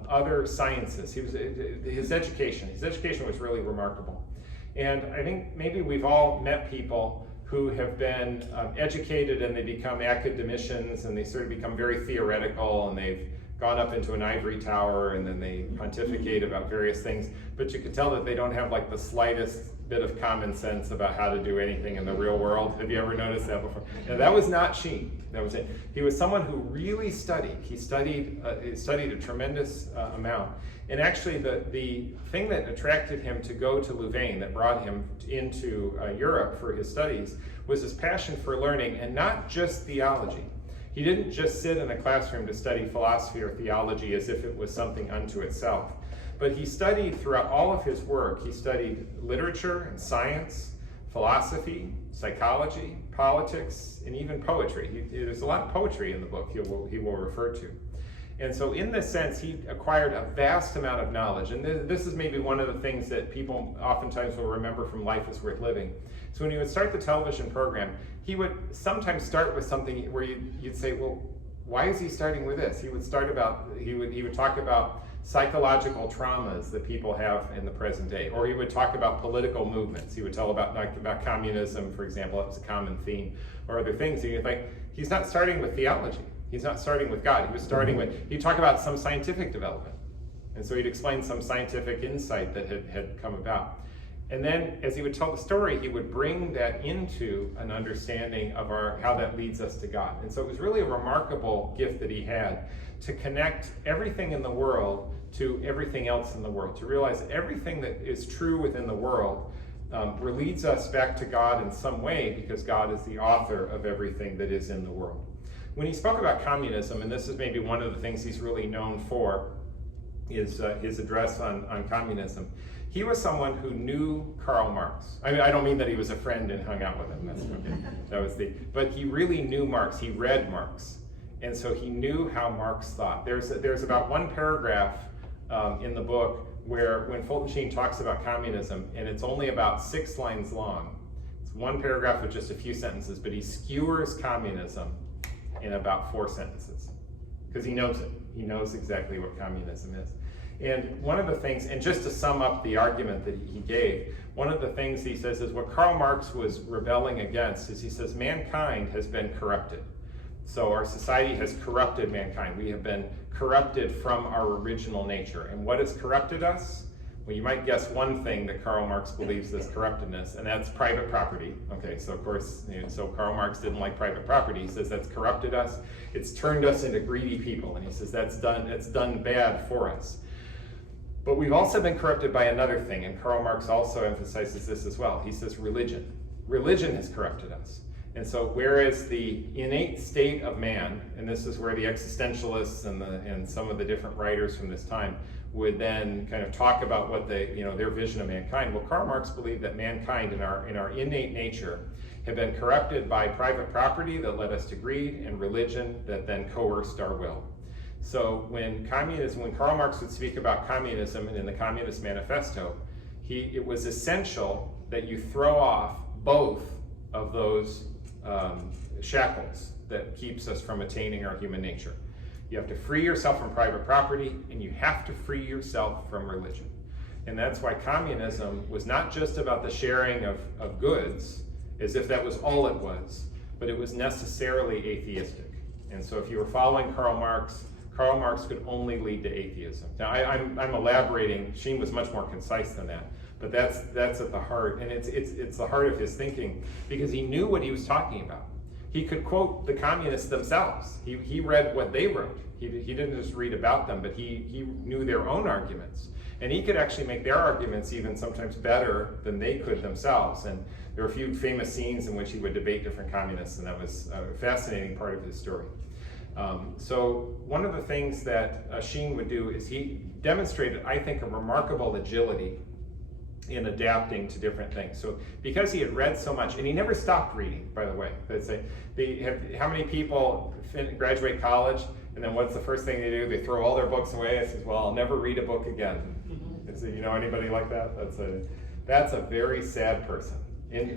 other sciences. His education was really remarkable. And I think maybe we've all met people who have been educated and they become academicians, and they sort of become very theoretical, and they've gone up into an ivory tower and then they pontificate about various things, but you can tell that they don't have like the slightest bit of common sense about how to do anything in the real world. Have you ever noticed that before? Now, that was not Sheen. That was it. He was someone who really studied. He studied a tremendous amount. And actually the thing that attracted him to go to Louvain, that brought him into Europe for his studies, was his passion for learning, and not just theology. He didn't just sit in a classroom to study philosophy or theology as if it was something unto itself. But he studied throughout all of his work. He studied literature and science, philosophy, psychology, politics, and even poetry. There's a lot of poetry in the book he will refer to. And so in this sense, he acquired a vast amount of knowledge. And this is maybe one of the things that people oftentimes will remember from Life is Worth Living. So when he would start the television program, he would sometimes start with something where you'd say, well, why is he starting with this? He would talk about psychological traumas that people have in the present day, or he would talk about political movements. He would tell about communism, for example. That was a common theme, or other things. And you'd think, he's not starting with theology. He's not starting with God. He'd talk about some scientific development. And so he'd explain some scientific insight that had come about. And then as he would tell the story, he would bring that into an understanding of how that leads us to God. And so it was really a remarkable gift that he had to connect everything in the world to everything else in the world, to realize everything that is true within the world leads us back to God in some way, because God is the author of everything that is in the world. When he spoke about communism, and this is maybe one of the things he's really known for, is his address on communism. He was someone who knew Karl Marx. I mean, I don't mean that he was a friend and hung out with him. But he really knew Marx. He read Marx, and so he knew how Marx thought. There's about one paragraph in the book where when Fulton Sheen talks about communism, and it's only about 6 lines long. It's one paragraph with just a few sentences, but he skewers communism in about 4 sentences, because he knows it. He knows exactly what communism is. And one of the things, and just to sum up the argument that he gave, one of the things he says is what Karl Marx was rebelling against is, he says, mankind has been corrupted. So our society has corrupted mankind. We have been corrupted from our original nature. And what has corrupted us? Well, you might guess one thing that Karl Marx believes is corruptedness, and that's private property. Okay, so of course, so Karl Marx didn't like private property. He says that's corrupted us. It's turned us into greedy people, and he says it's done bad for us. But we've also been corrupted by another thing, and Karl Marx also emphasizes this as well. He says religion. Religion has corrupted us. And so whereas the innate state of man, and this is where the existentialists and some of the different writers from this time would then kind of talk about what their vision of mankind. Well, Karl Marx believed that mankind in our innate nature had been corrupted by private property that led us to greed, and religion that then coerced our will. So when Karl Marx would speak about communism and in the Communist Manifesto, it was essential that you throw off both of those shackles that keeps us from attaining our human nature. You have to free yourself from private property, and you have to free yourself from religion. And that's why communism was not just about the sharing of goods, as if that was all it was, but it was necessarily atheistic. And so if you were following Karl Marx could only lead to atheism. Now I'm elaborating. Sheen was much more concise than that, but that's at the heart, and it's the heart of his thinking, because he knew what he was talking about. He could quote the communists themselves. He read what they wrote. He didn't just read about them, but he knew their own arguments. And he could actually make their arguments even sometimes better than they could themselves. And there were a few famous scenes in which he would debate different communists, and that was a fascinating part of his story. So one of the things that Sheen would do is he demonstrated, I think, a remarkable agility in adapting to different things. So because he had read so much, and he never stopped reading, by the way. How many people graduate college, and then what's the first thing they do? They throw all their books away. I says, well, I'll never read a book again. So, you know anybody like that? That's a very sad person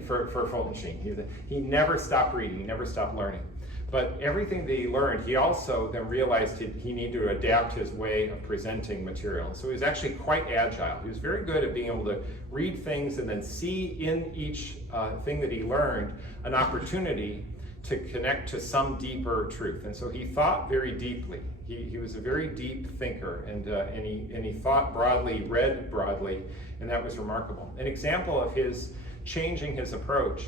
for Fulton Sheen. He never stopped reading. He never stopped learning. But everything that he learned, he also then realized he needed to adapt his way of presenting material. So he was actually quite agile. He was very good at being able to read things and then see in each thing that he learned an opportunity to connect to some deeper truth. And so he thought very deeply. He was a very deep thinker, and he thought broadly, read broadly, and that was remarkable. An example of his changing his approach,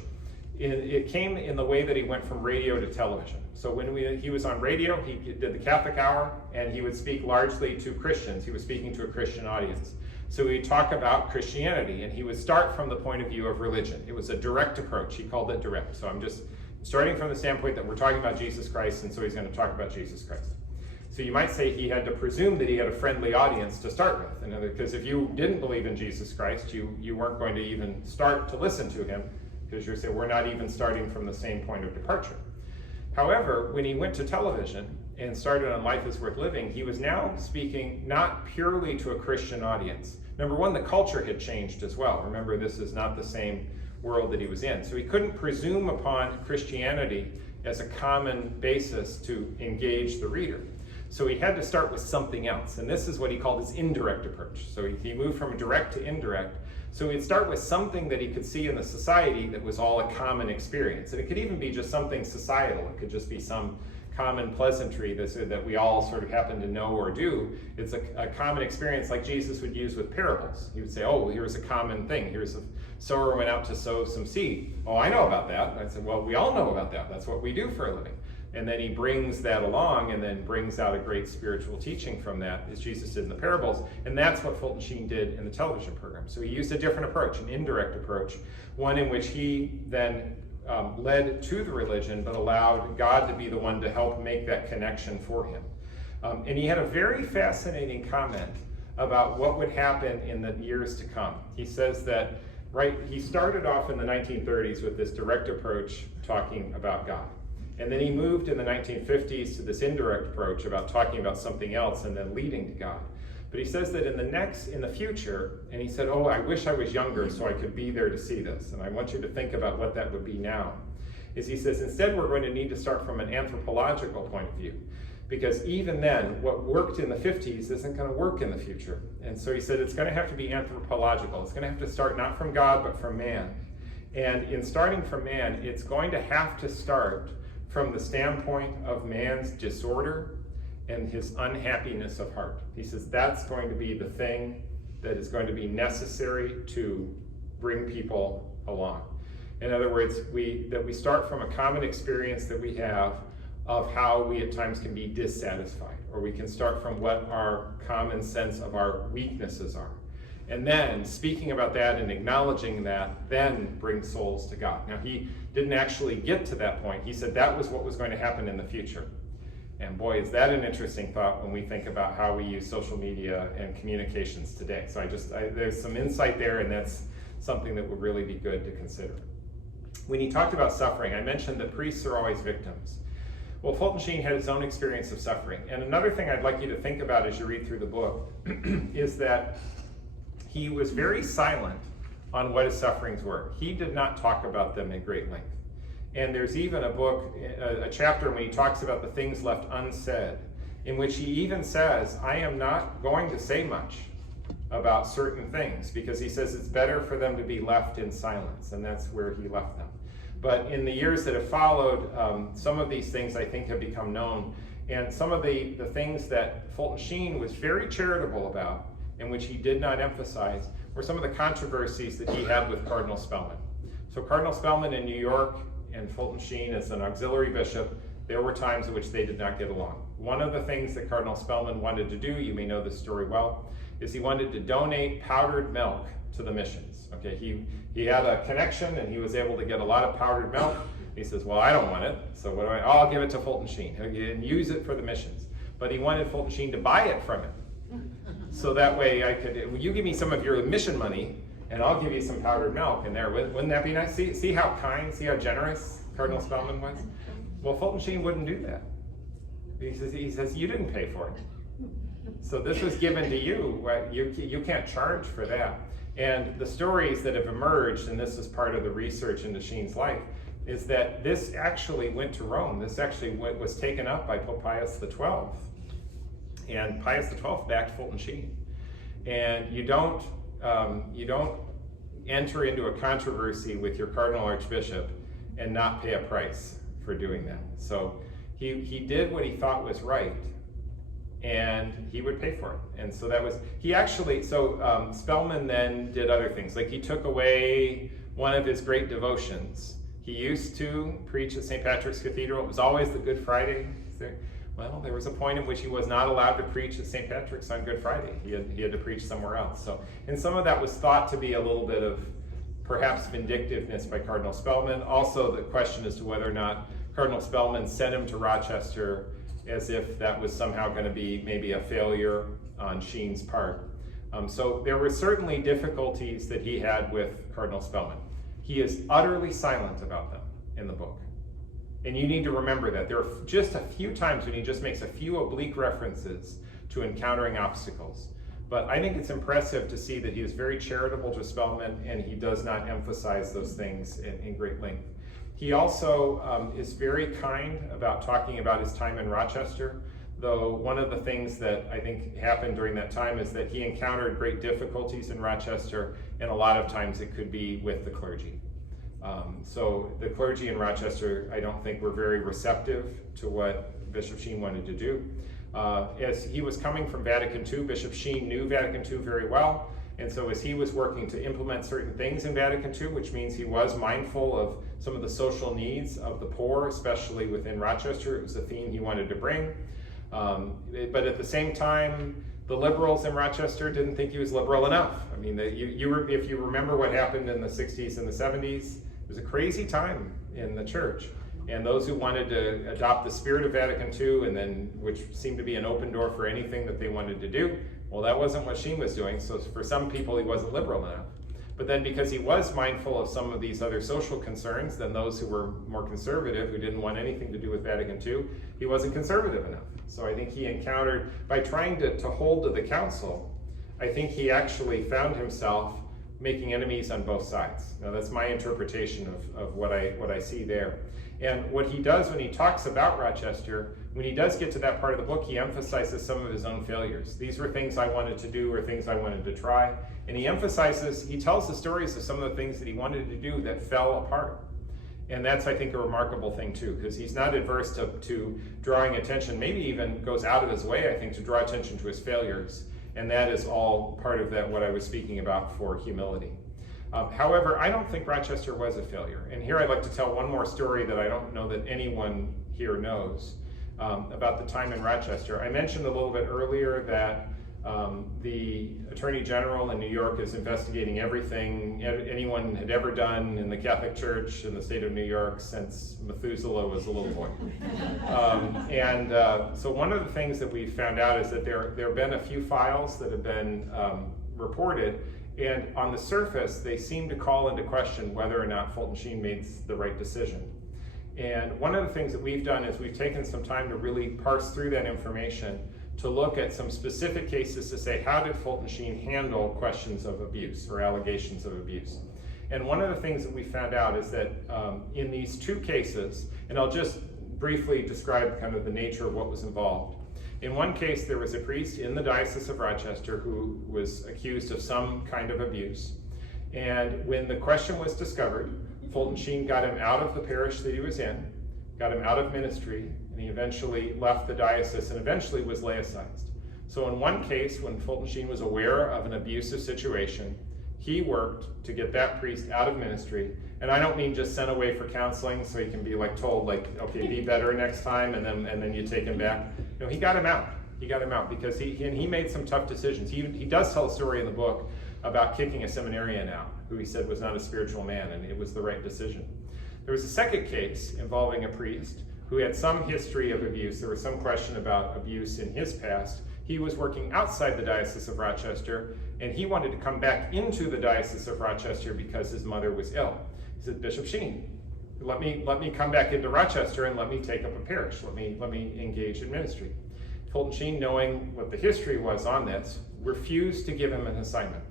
it came in the way that he went from radio to television. So when he was on radio, he did the Catholic Hour, and he would speak largely to Christians. He was speaking to a Christian audience. So he'd talk about Christianity, and he would start from the point of view of religion. It was a direct approach. He called it direct. So I'm just starting from the standpoint that we're talking about Jesus Christ, and so he's going to talk about Jesus Christ. So you might say he had to presume that he had a friendly audience to start with, because if you didn't believe in Jesus Christ, you weren't going to even start to listen to him, because you're saying we're not even starting from the same point of departure. However, when he went to television and started on Life is Worth Living, he was now speaking not purely to a Christian audience. Number one, the culture had changed as well. Remember, this is not the same world that he was in. So he couldn't presume upon Christianity as a common basis to engage the reader. So he had to start with something else. And this is what he called his indirect approach. So he moved from direct to indirect. So he'd start with something that he could see in the society that was all a common experience. And it could even be just something societal. It could just be some common pleasantry that we all sort of happen to know or do. It's a common experience like Jesus would use with parables. He would say, oh, here's a common thing. Here's a sower went out to sow some seed. Oh, I know about that. And I said, well, we all know about that. That's what we do for a living. And then he brings that along and then brings out a great spiritual teaching from that, as Jesus did in the parables. And that's what Fulton Sheen did in the television program. So he used a different approach, an indirect approach, one in which he then led to the religion, but allowed God to be the one to help make that connection for him. And he had a very fascinating comment about what would happen in the years to come. He says that, he started off in the 1930s with this direct approach talking about God. And then he moved in the 1950s to this indirect approach about talking about something else and then leading to God. But he says that in the future, and he said, oh, I wish I was younger so I could be there to see this. And I want you to think about what that would be now. Is he says, instead we're going to need to start from an anthropological point of view. Because even then, what worked in the 50s isn't going to work in the future. And so he said it's going to have to be anthropological. It's going to have to start not from God, but from man. And in starting from man, it's going to have to start from the standpoint of man's disorder and his unhappiness of heart. He says that's going to be the thing that is going to be necessary to bring people along. In other words, we start from a common experience that we have of how we at times can be dissatisfied, or we can start from what our common sense of our weaknesses are. And then speaking about that and acknowledging that then brings souls to God. Now he didn't actually get to that point. He said that was what was going to happen in the future. And boy, is that an interesting thought when we think about how we use social media and communications today. So there's some insight there, and that's something that would really be good to consider. When he talked about suffering, I mentioned that priests are always victims. Well, Fulton Sheen had his own experience of suffering. And another thing I'd like you to think about as you read through the book is that he was very silent on what his sufferings were. He did not talk about them in great length. And there's even a chapter when he talks about the things left unsaid, in which he even says, I am not going to say much about certain things, because he says it's better for them to be left in silence, and that's where he left them. But in the years that have followed, some of these things I think have become known, and some of the things that Fulton Sheen was very charitable about, in which he did not emphasize, were some of the controversies that he had with Cardinal Spellman. So Cardinal Spellman in New York and Fulton Sheen as an auxiliary bishop, there were times in which they did not get along. One of the things that Cardinal Spellman wanted to do, you may know this story well, is he wanted to donate powdered milk to the missions. Okay, he had a connection and he was able to get a lot of powdered milk. He says, well, I don't want it, so what do I'll give it to Fulton Sheen and use it for the missions. But he wanted Fulton Sheen to buy it from him. So that way you give me some of your mission money and I'll give you some powdered milk in there. Wouldn't that be nice? See how kind, see how generous Cardinal Spellman was? Well, Fulton Sheen wouldn't do that. He says you didn't pay for it. So this was given to you. You can't charge for that. And the stories that have emerged, and this is part of the research into Sheen's life, is that this actually went to Rome. This actually was taken up by Pope Pius XII. And Pius XII backed Fulton Sheen. And you don't enter into a controversy with your cardinal archbishop and not pay a price for doing that. So he did what he thought was right, and he would pay for it. And so that was, Spellman then did other things. Like he took away one of his great devotions. He used to preach at St. Patrick's Cathedral. It was always the Good Friday. Well, there was a point in which he was not allowed to preach at St. Patrick's on Good Friday. He had to preach somewhere else. So, and some of that was thought to be a little bit of perhaps vindictiveness by Cardinal Spellman. Also, the question as to whether or not Cardinal Spellman sent him to Rochester as if that was somehow going to be maybe a failure on Sheen's part. So there were certainly difficulties that he had with Cardinal Spellman. He is utterly silent about them in the book. And you need to remember that. There are just a few times when he just makes a few oblique references to encountering obstacles. But I think it's impressive to see that he is very charitable to Spellman, and he does not emphasize those things in great length. He also is very kind about talking about his time in Rochester, though one of the things that I think happened during that time is that he encountered great difficulties in Rochester, and a lot of times it could be with the clergy. So the clergy in Rochester, I don't think were very receptive to what Bishop Sheen wanted to do. As he was coming from Vatican II, Bishop Sheen knew Vatican II very well, and so as he was working to implement certain things in Vatican II, which means he was mindful of some of the social needs of the poor, especially within Rochester, it was a theme he wanted to bring. But at the same time, the liberals in Rochester didn't think he was liberal enough. I mean, if you remember what happened in the 60s and the 70s, it was a crazy time in the church. And those who wanted to adopt the spirit of Vatican II, and then which seemed to be an open door for anything that they wanted to do, well, that wasn't what Sheen was doing. So for some people, he wasn't liberal enough. But then because he was mindful of some of these other social concerns than those who were more conservative, who didn't want anything to do with Vatican II, he wasn't conservative enough. So I think he encountered, by trying to hold to the council, I think he actually found himself making enemies on both sides. Now that's my interpretation of what I see there. And what he does when he talks about Rochester, when he does get to that part of the book, he emphasizes some of his own failures. These were things I wanted to do or things I wanted to try. And he tells the stories of some of the things that he wanted to do that fell apart. And that's, I think, a remarkable thing too, because he's not adverse to drawing attention, maybe even goes out of his way, I think, to draw attention to his failures. And that is all part of that, what I was speaking about for humility. However, I don't think Rochester was a failure. And here I'd like to tell one more story that I don't know that anyone here knows about the time in Rochester. I mentioned a little bit earlier that the Attorney General in New York is investigating everything anyone had ever done in the Catholic Church in the state of New York since Methuselah was a little boy. So one of the things that we found out is that there have been a few files that have been reported, and on the surface, they seem to call into question whether or not Fulton Sheen made the right decision. And one of the things that we've done is we've taken some time to really parse through that information to look at some specific cases to say, how did Fulton Sheen handle questions of abuse or allegations of abuse? And one of the things that we found out is that in these two cases, and I'll just briefly describe kind of the nature of what was involved. In one case, there was a priest in the Diocese of Rochester who was accused of some kind of abuse. And when the question was discovered, Fulton Sheen got him out of the parish that he was in, got him out of ministry, and he eventually left the diocese and eventually was laicized. So in one case, when Fulton Sheen was aware of an abusive situation, he worked to get that priest out of ministry. And I don't mean just sent away for counseling so he can be told okay, be better next time, and then you take him back. No, he got him out. He got him out because he made some tough decisions. He does tell a story in the book about kicking a seminarian out, who he said was not a spiritual man, and it was the right decision. There was a second case involving a priest who had some history of abuse. There was some question about abuse in his past. He was working outside the Diocese of Rochester, and he wanted to come back into the Diocese of Rochester because his mother was ill. He said, Bishop Sheen, let me come back into Rochester and let me take up a parish. Let me engage in ministry. Fulton Sheen, knowing what the history was on this, refused to give him an assignment.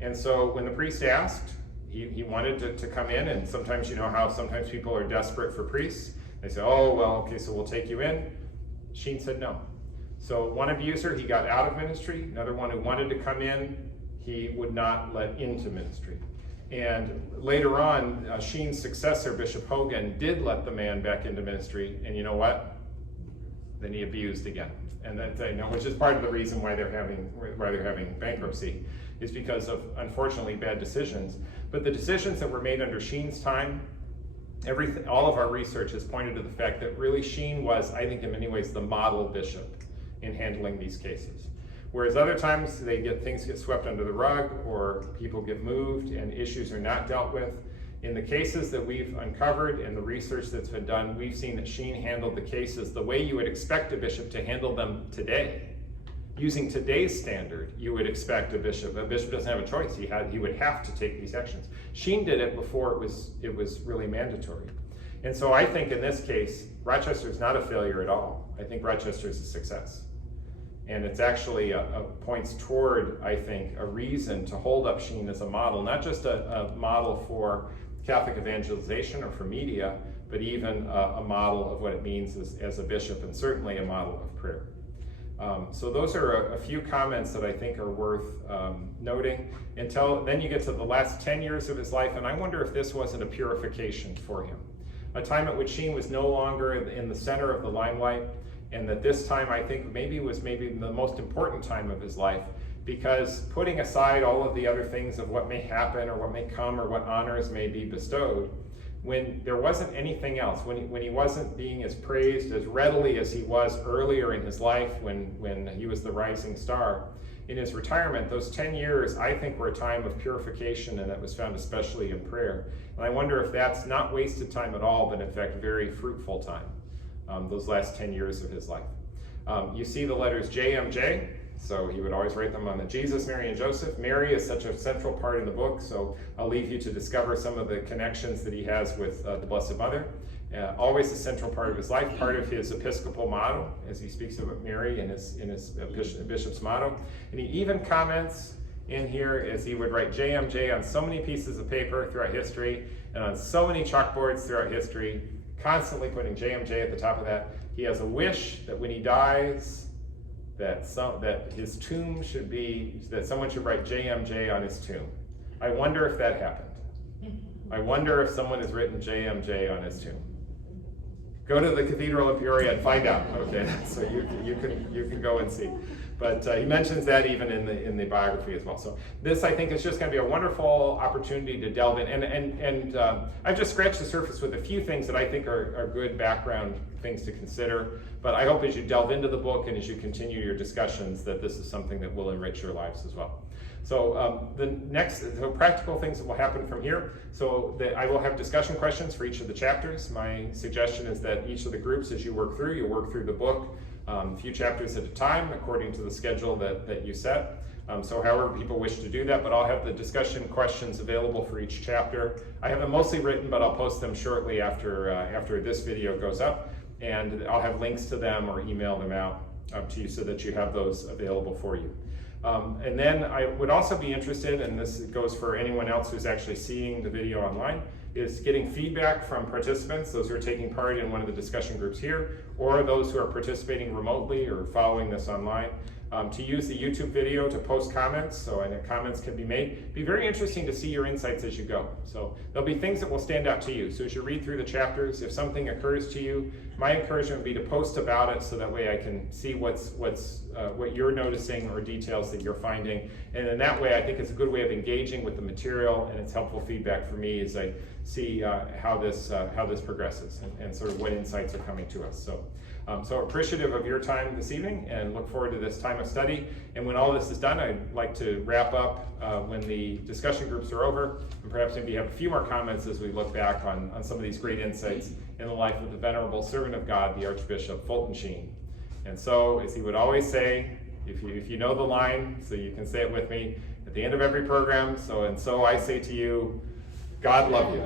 And so when the priest asked, he wanted to come in, and sometimes you know how sometimes people are desperate for priests. They say, oh, well, okay, so we'll take you in. Sheen said no. So one abuser, he got out of ministry. Another one who wanted to come in, he would not let into ministry. And later on, Sheen's successor, Bishop Hogan, did let the man back into ministry. And you know what? Then he abused again. And that, which is part of the reason why they're having bankruptcy, is because of, unfortunately, bad decisions. But the decisions that were made under Sheen's time, all of our research has pointed to the fact that really Sheen was, I think in many ways, the model bishop in handling these cases. Whereas other times things get swept under the rug, or people get moved and issues are not dealt with. In the cases that we've uncovered and the research that's been done, we've seen that Sheen handled the cases the way you would expect a bishop to handle them today. using today's standard, you would expect a bishop doesn't have a choice. He would have to take these actions. Sheen did it before it was really mandatory. And so I think in this case, Rochester is not a failure at all. I think Rochester is a success. And it's actually points toward, I think, a reason to hold up Sheen as a model, not just a model for Catholic evangelization or for media, but even a model of what it means as a bishop, and certainly a model of prayer. So those are a few comments that I think are worth noting. Until then you get to the last 10 years of his life, and I wonder if this wasn't a purification for him. A time at which Sheen was no longer in the center of the limelight, and that this time I think was maybe the most important time of his life, because putting aside all of the other things of what may happen or what may come or what honors may be bestowed, when there wasn't anything else, when he wasn't being as praised as readily as he was earlier in his life when he was the rising star, in his retirement, those 10 years I think were a time of purification, and that was found especially in prayer. And I wonder if that's not wasted time at all, but in fact very fruitful time, those last 10 years of his life. You see the letters JMJ, so he would always write them on the Jesus, Mary, and Joseph. Mary is such a central part in the book, so I'll leave you to discover some of the connections that he has with the Blessed Mother. Always a central part of his life, part of his episcopal motto, as he speaks about Mary in his bishop's motto. And he even comments in here, as he would write JMJ on so many pieces of paper throughout history, and on so many chalkboards throughout history, constantly putting JMJ at the top of that. He has a wish that when he dies, that his tomb should be, that someone should write JMJ on his tomb. I wonder if that happened. I wonder if someone has written JMJ on his tomb. Go to the cathedral in Peoria and find out. Okay, so you can go and see. But he mentions that even in the biography as well. So this, I think, is just going to be a wonderful opportunity to delve in. And I've just scratched the surface with a few things that I think are good background things to consider. But I hope as you delve into the book and as you continue your discussions that this is something that will enrich your lives as well. So the practical things that will happen from here. So I will have discussion questions for each of the chapters. My suggestion is that each of the groups, as you work through, you'll work through the book a few chapters at a time according to the schedule that you set. So however people wish to do that, but I'll have the discussion questions available for each chapter. I have them mostly written, but I'll post them shortly after this video goes up, and I'll have links to them or email them out to you so that you have those available for you. And then I would also be interested, and this goes for anyone else who's actually seeing the video online, is getting feedback from participants, those who are taking part in one of the discussion groups here, or those who are participating remotely or following this online, to use the YouTube video to post comments, so and comments can be made. It'd be very interesting to see your insights as you go. So there'll be things that will stand out to you. So as you read through the chapters, if something occurs to you, my encouragement would be to post about it so that way I can see what you're noticing or details that you're finding. And in that way, I think it's a good way of engaging with the material, and it's helpful feedback for me as I see how this progresses and sort of what insights are coming to us. So appreciative of your time this evening, and look forward to this time of study. And when all this is done, I'd like to wrap up when the discussion groups are over, and perhaps maybe have a few more comments as we look back on some of these great insights in the life of the venerable servant of God, the Archbishop Fulton Sheen. And so, as he would always say, if you know the line, so you can say it with me, at the end of every program, so I say to you, God love you.